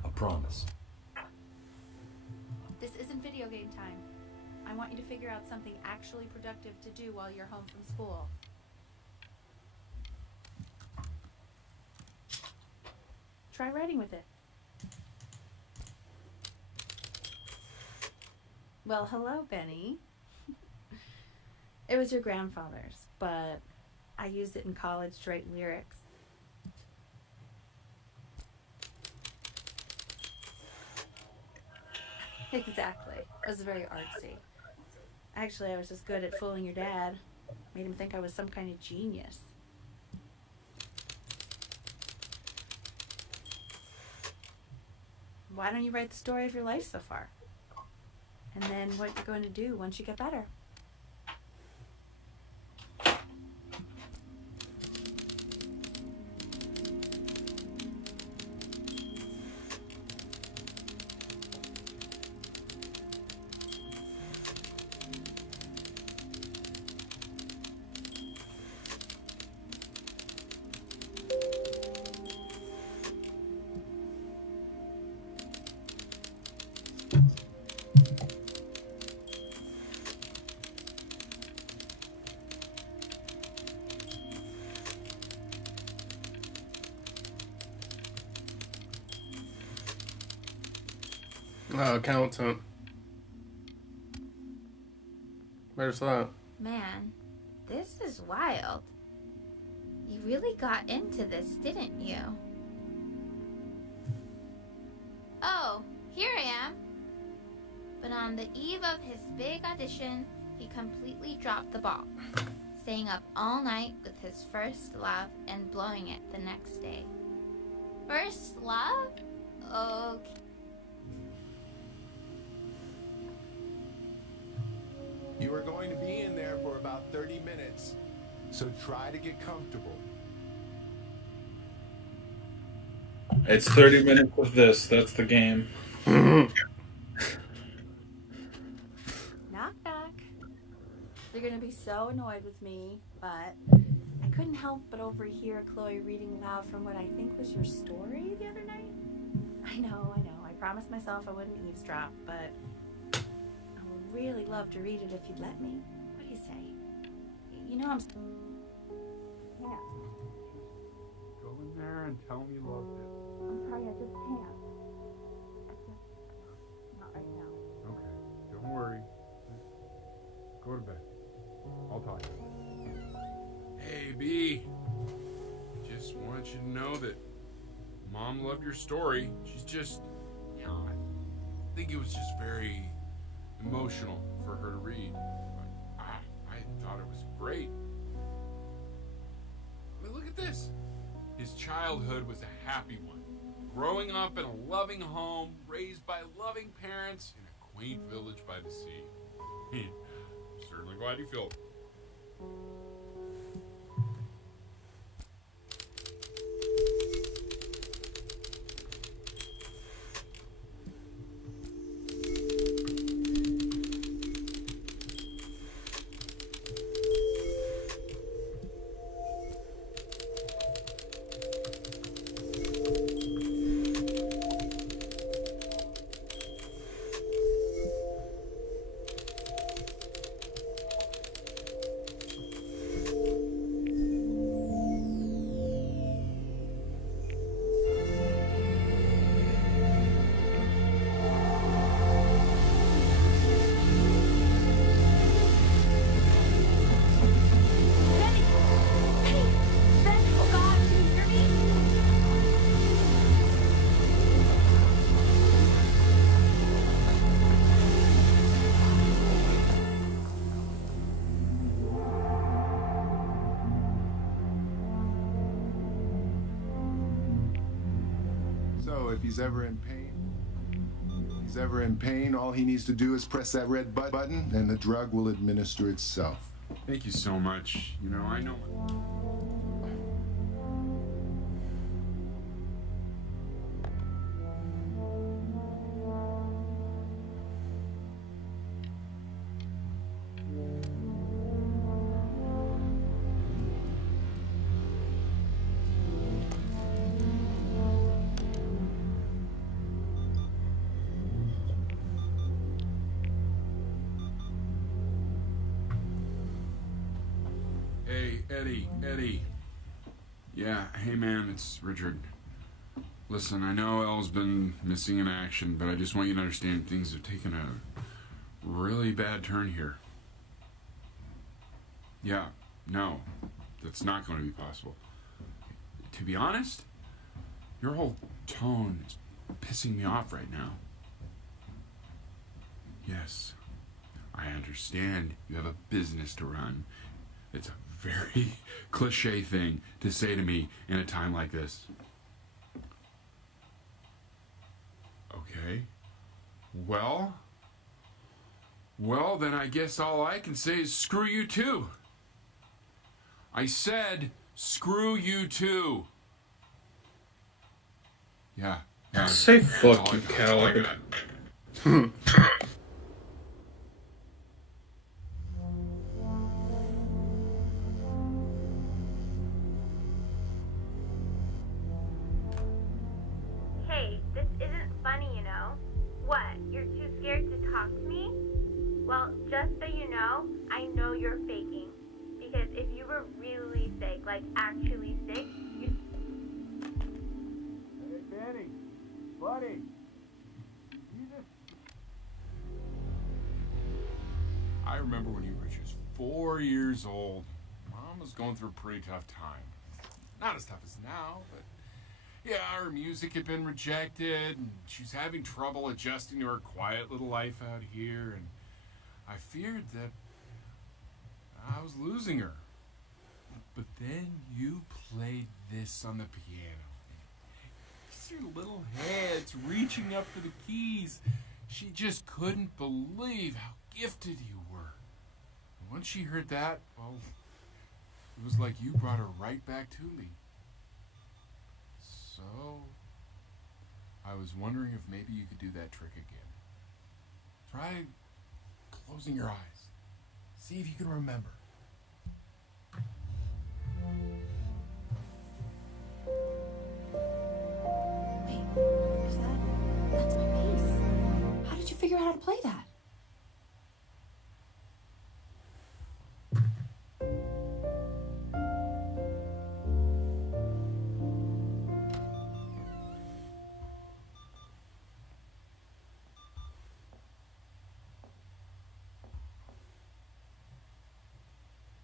I promise. This isn't video game time. I want you to figure out something actually productive to do while you're home from school. Try writing with it. Well, hello, Benny. It was your grandfather's, but I used it in college to write lyrics. Exactly. It was very artsy. Actually, I was just good at fooling your dad. Made him think I was some kind of genius. Why don't you write the story of your life so far? And then what you're going to do once you get better. Accountant. Where's that? Man, this is wild. You really got into this, didn't you? Oh, here I am. But on the eve of his big audition, he completely dropped the ball, staying up all night with his first love and blowing it the next day. First love? Okay. You are going to be in there for about 30 minutes, so try to get comfortable. It's 30 minutes of this. That's the game. Knock, knock. They're gonna be so annoyed with me, but I couldn't help but overhear Chloe reading loud from what I think was your story the other night. I know. I promised myself I wouldn't eavesdrop, but I would really love to read it if you'd let me. What do you say? You know I'm... Yeah. Go in there and tell him you loved it. I'm sorry, I just can't. Not right now. Okay, don't worry. Just go to bed. I'll talk to you. Hey, B. Just want you to know that Mom loved your story. She's just, I think it was just very emotional for her to read. But I thought it was great. I mean, look at this. His childhood was a happy one. Growing up in a loving home, raised by loving parents in a quaint village by the sea. Certainly glad you feel it. So if he's ever in pain, all he needs to do is press that red button and the drug will administer itself. Thank you so much. You know, I know. Hey, Eddie. Yeah, hey man, it's Richard. Listen, I know Elle's been missing in action, but I just want you to understand things have taken a really bad turn here. Yeah, no, that's not going to be possible. To be honest, your whole tone is pissing me off right now. Yes, I understand you have a business to run. It's a very cliche thing to say to me in a time like this. Okay. Well, then I guess all I can say is screw you too. I said screw you too. Yeah. Say fuck you, coward. Hey, this isn't funny, you know. What? You're too scared to talk to me? Well, just so you know you're faking. Because if you were really sick, like actually sick, you'd... Hey, Danny, buddy. I remember when you were just 4 years old. Mom was going through a pretty tough time. Not as tough as now, but yeah, her music had been rejected, and she's having trouble adjusting to her quiet little life out here, and I feared that I was losing her. But then you played this on the piano. Just your little hands reaching up for the keys. She just couldn't believe how gifted you were. And once she heard that, well, it was like you brought her right back to me. So, I was wondering if maybe you could do that trick again. Try closing your eyes. See if you can remember. That's my piece. How did you figure out how to play that?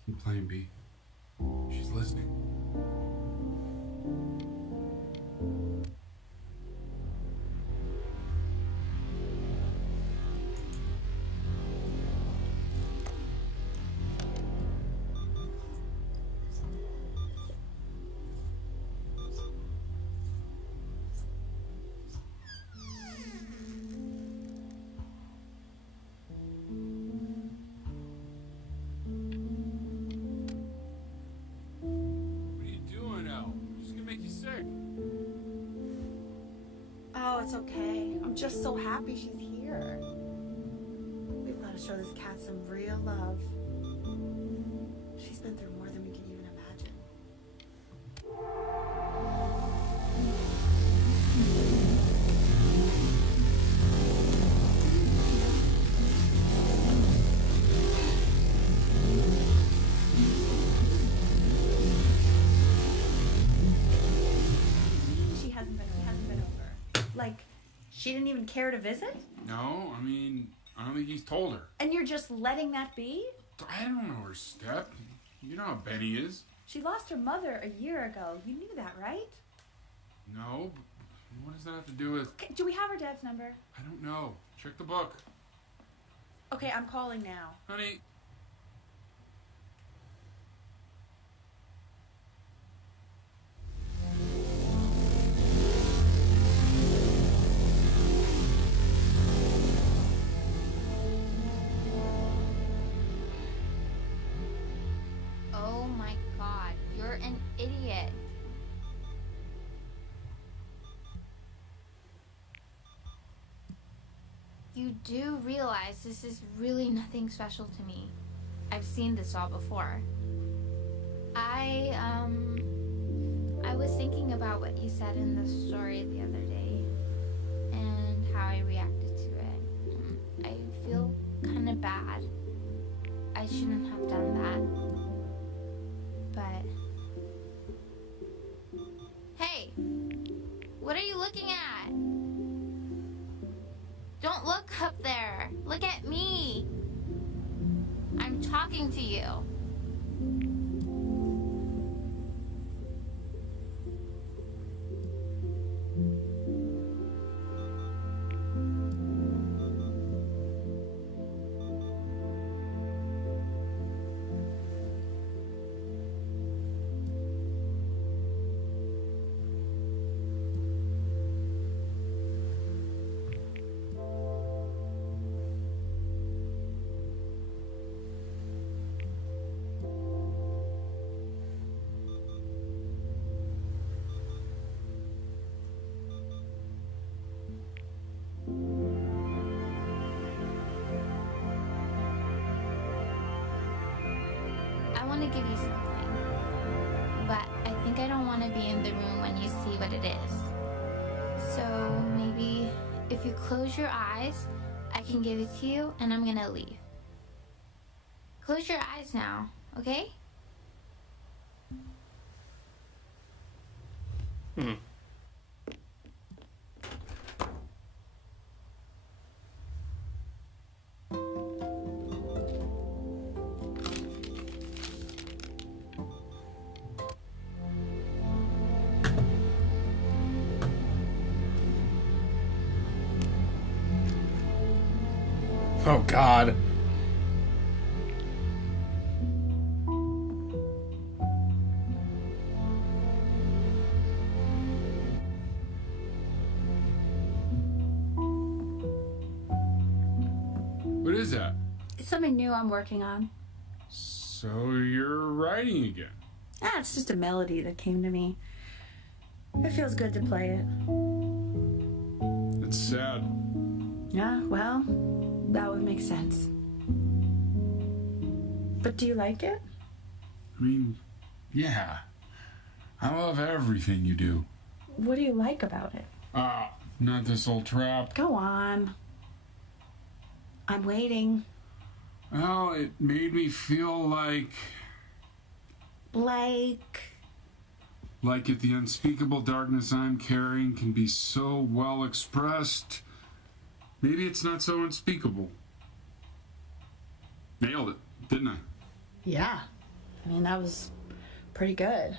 Keep playing, B. She's listening. Oh, it's okay. I'm just so happy she's here. We've got to show this cat some real love. She's been through more than we can even imagine. She hasn't been over. Like, she didn't even care to visit? No, I don't think he's told her. And you're just letting that be? I don't know her step. You know how Benny is. She lost her mother a year ago. You knew that, right? No, but what does that have to do with... Okay, do we have her dad's number? I don't know. Check the book. Okay, I'm calling now. Honey. Oh my god, you're an idiot. You do realize this is really nothing special to me. I've seen this all before. I was thinking about what you said in the story the other day and how I reacted to it. I feel kind of bad. I shouldn't have done that. But hey, what are you looking at? Don't look up there. Look at me. I'm talking to you. want to give you something, but I think I don't want to be in the room when you see what it is. So maybe if you close your eyes, I can give it to you and I'm gonna leave. Close your eyes now, okay? Oh God. What is that? It's something new I'm working on. So you're writing again? It's just a melody that came to me. It feels good to play it. It's sad. Yeah, well, that would make sense. But do you like it? I mean, yeah. I love everything you do. What do you like about it? Not this old trap. Go on. I'm waiting. Well, it made me feel like if the unspeakable darkness I'm carrying can be so well expressed, maybe it's not so unspeakable. Nailed it, didn't I? Yeah. I mean, that was pretty good.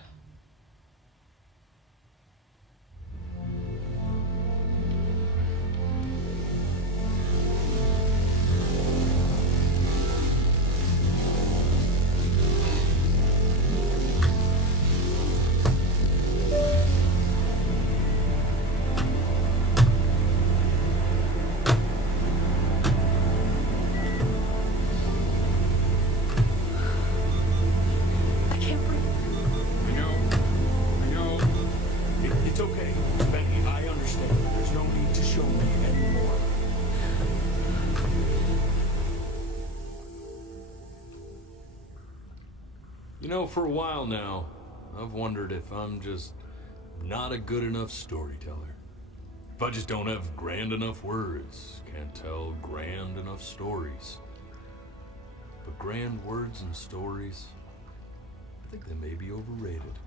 It's okay, Benny. I understand. There's no need to show me anymore. You know, for a while now, I've wondered if I'm just not a good enough storyteller. If I just don't have grand enough words, can't tell grand enough stories. But grand words and stories, I think they may be overrated.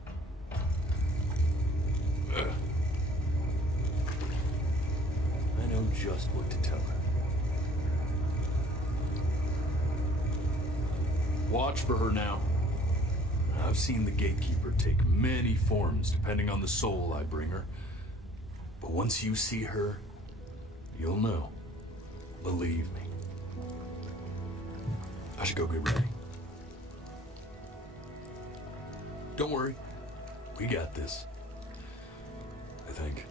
Ugh. I know just what to tell her. Watch for her now. I've seen the gatekeeper take many forms depending on the soul I bring her. But once you see her, you'll know. Believe me. I should go get ready. Don't worry. We got this. I think.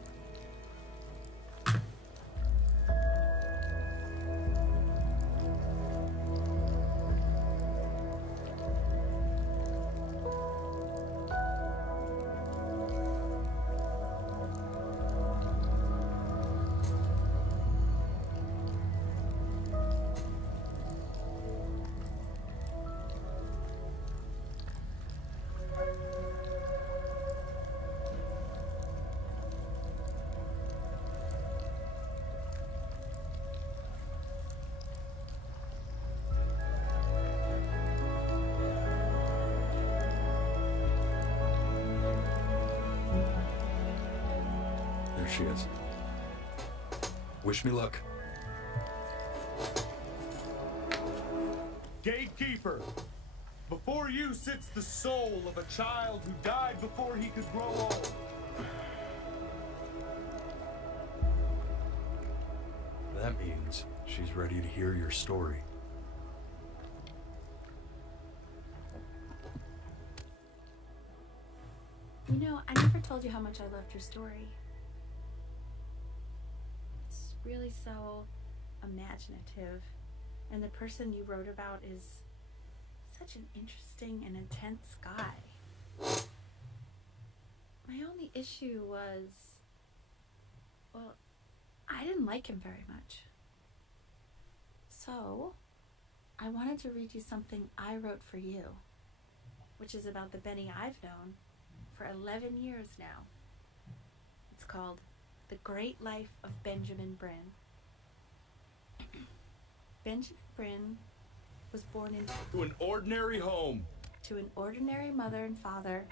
There she is. Wish me luck. Gatekeeper, before you sits the soul of a child who died before he could grow old. That means she's ready to hear your story. You know, I never told you how much I loved your story. It's really so imaginative, and the person you wrote about is such an interesting and intense guy. My only issue was, well, I didn't like him very much. So, I wanted to read you something I wrote for you. which is about the Benny I've known for 11 years now. It's called The Great Life of Benjamin Brynn. Benjamin Brynn was born To an ordinary home to an ordinary mother and father.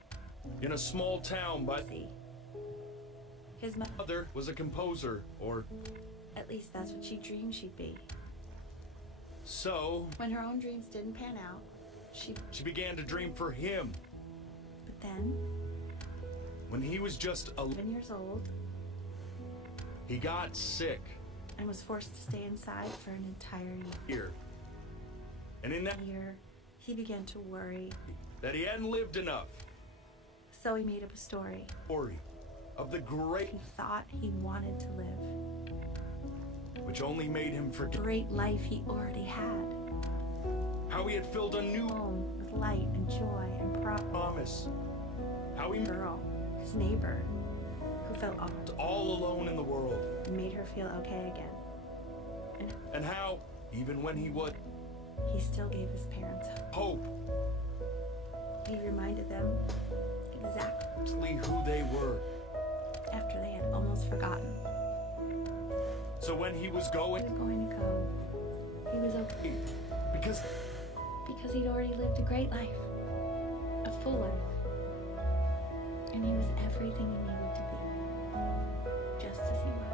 in a small town, but His mother was a composer, or at least that's what she dreamed she'd be. so. When her own dreams didn't pan out, She began to dream for him. but then, When he was just 11 years old, he got sick and was forced to stay inside for an entire here. And in that year, he began to worry. that he hadn't lived enough. So he made up a story. Story of the great, He thought he wanted to live. which only made him The forget great life he already had. how he had filled a new Home with light and joy and promise. How he girl, his neighbor, who felt all alone in the world. and made her feel okay again. And how, even when he would He still gave his parents hope He reminded them exactly who they were. after they had almost forgotten. So when he was going to go, he was okay. Because he'd already lived a great life. A full life. And he was everything he needed to be. Just as he was.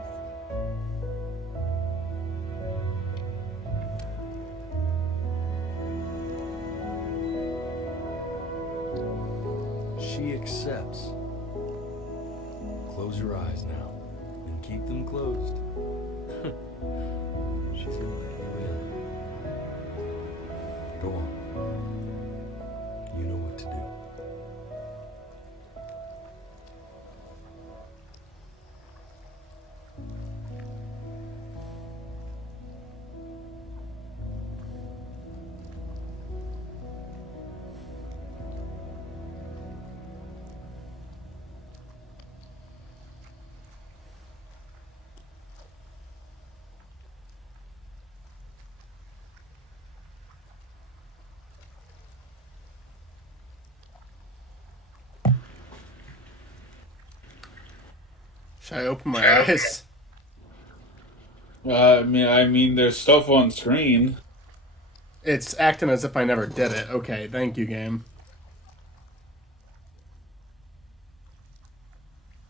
She accepts. Close your eyes now and keep them closed. She's gonna let you in. Go on. You know what to do. Should I open my eyes? I mean, there's stuff on screen. It's acting as if I never did it. Okay, thank you, game.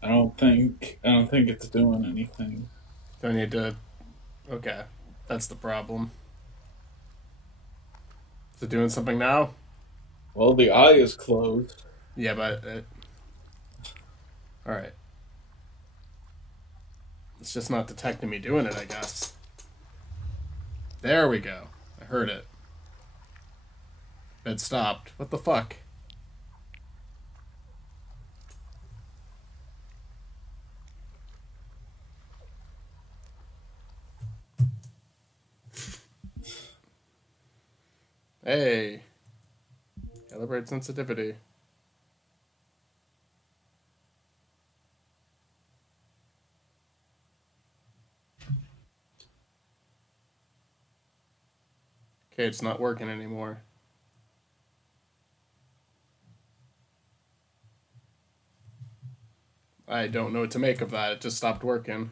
I don't think it's doing anything. Do I need to? Okay, that's the problem. Is it doing something now? Well, the eye is closed. Yeah, but all right. It's just not detecting me doing it, I guess. There we go. I heard it. It stopped. What the fuck? Hey. Calibrate sensitivity. Okay, it's not working anymore. I don't know what to make of that. It just stopped working.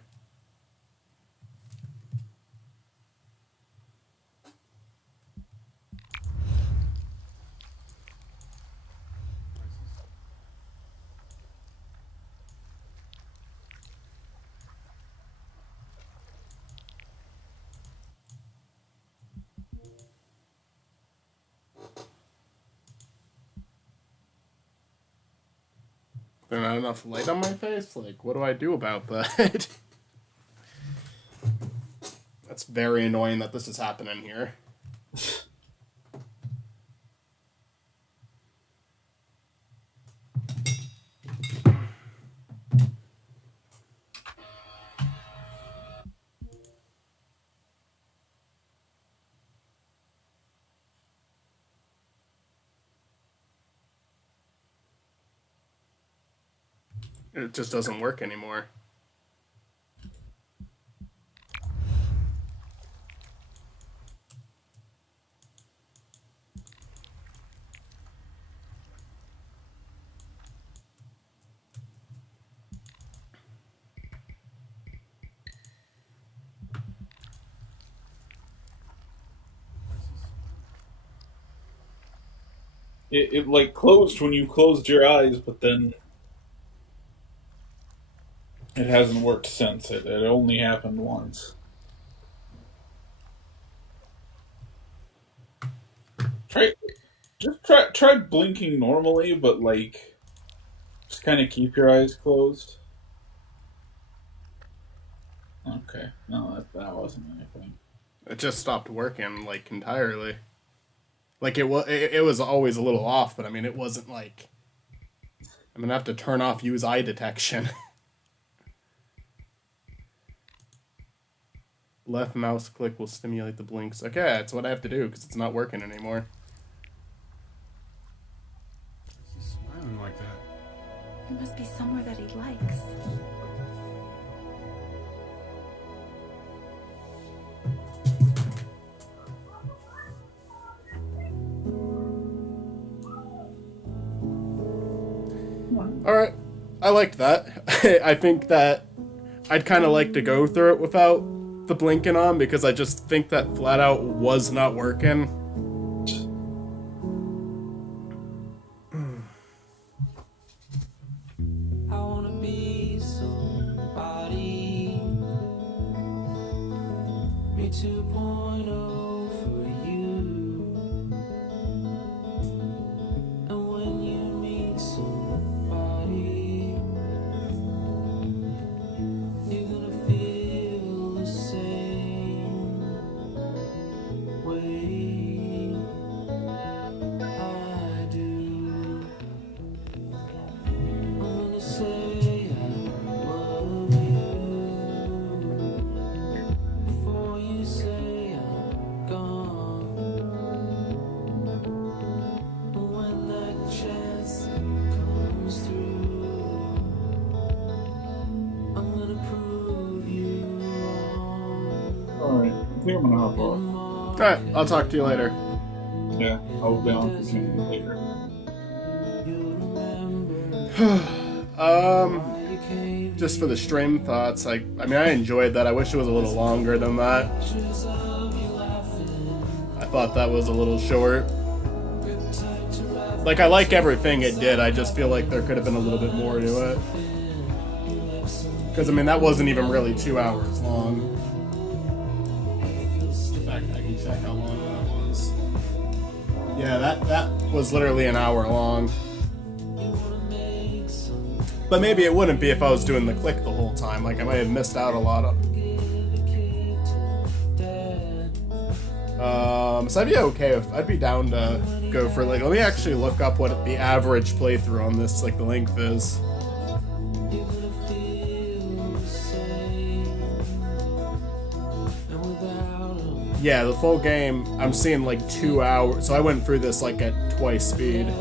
There's not enough light on my face? Like, what do I do about that? That's very annoying that this is happening here. It just doesn't work anymore. It like closed when you closed your eyes, but then it hasn't worked since. It only happened once. Try blinking normally, but like just kind of keep your eyes closed. Okay, no, that wasn't anything. It just stopped working like entirely. Like it was always a little off, but I mean it wasn't like I'm gonna have to turn off use eye detection. Left mouse click will stimulate the blinks. Okay, that's what I have to do because it's not working anymore. He's smiling like that. It must be somewhere that he likes. Alright, I liked that. I think that I'd kind of like to go through it without the blinking on because I just think that flat out was not working. I wanna be somebody. Me 2.0 for you. And when you meet somebody, you're gonna feel the same way I do. I'm gonna say I love you before you say I'm gone. When that chance comes through, I'm gonna prove you wrong. Alright, I think I'm gonna hop off. Alright, I'll talk to you later. Yeah, I'll be on with you later. Just for the stream thoughts, I mean, I enjoyed that. I wish it was a little longer than that. I thought that was a little short. Like, I like everything it did, I just feel like there could have been a little bit more to it. Because, I mean, that wasn't even really 2 hours long. In fact, I can check how long that was. Yeah, that was literally an hour long. But maybe it wouldn't be if I was doing the click the whole time. Like, I might have missed out a lot of... So I'd be okay if... I'd be down to go for, like... Let me actually look up what the average playthrough on this, like, the length is. Yeah, the full game, I'm seeing, like, 2 hours. So I went through this, like, at twice speed.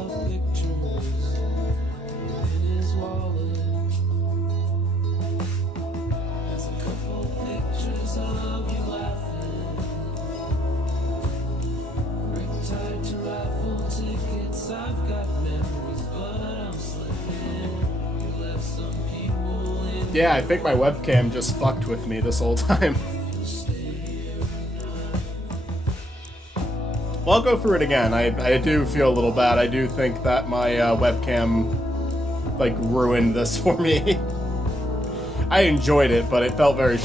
Yeah, I think my webcam just fucked with me this whole time. Well, I'll go through it again. I do feel a little bad. I do think that my webcam, like, ruined this for me. I enjoyed it, but it felt very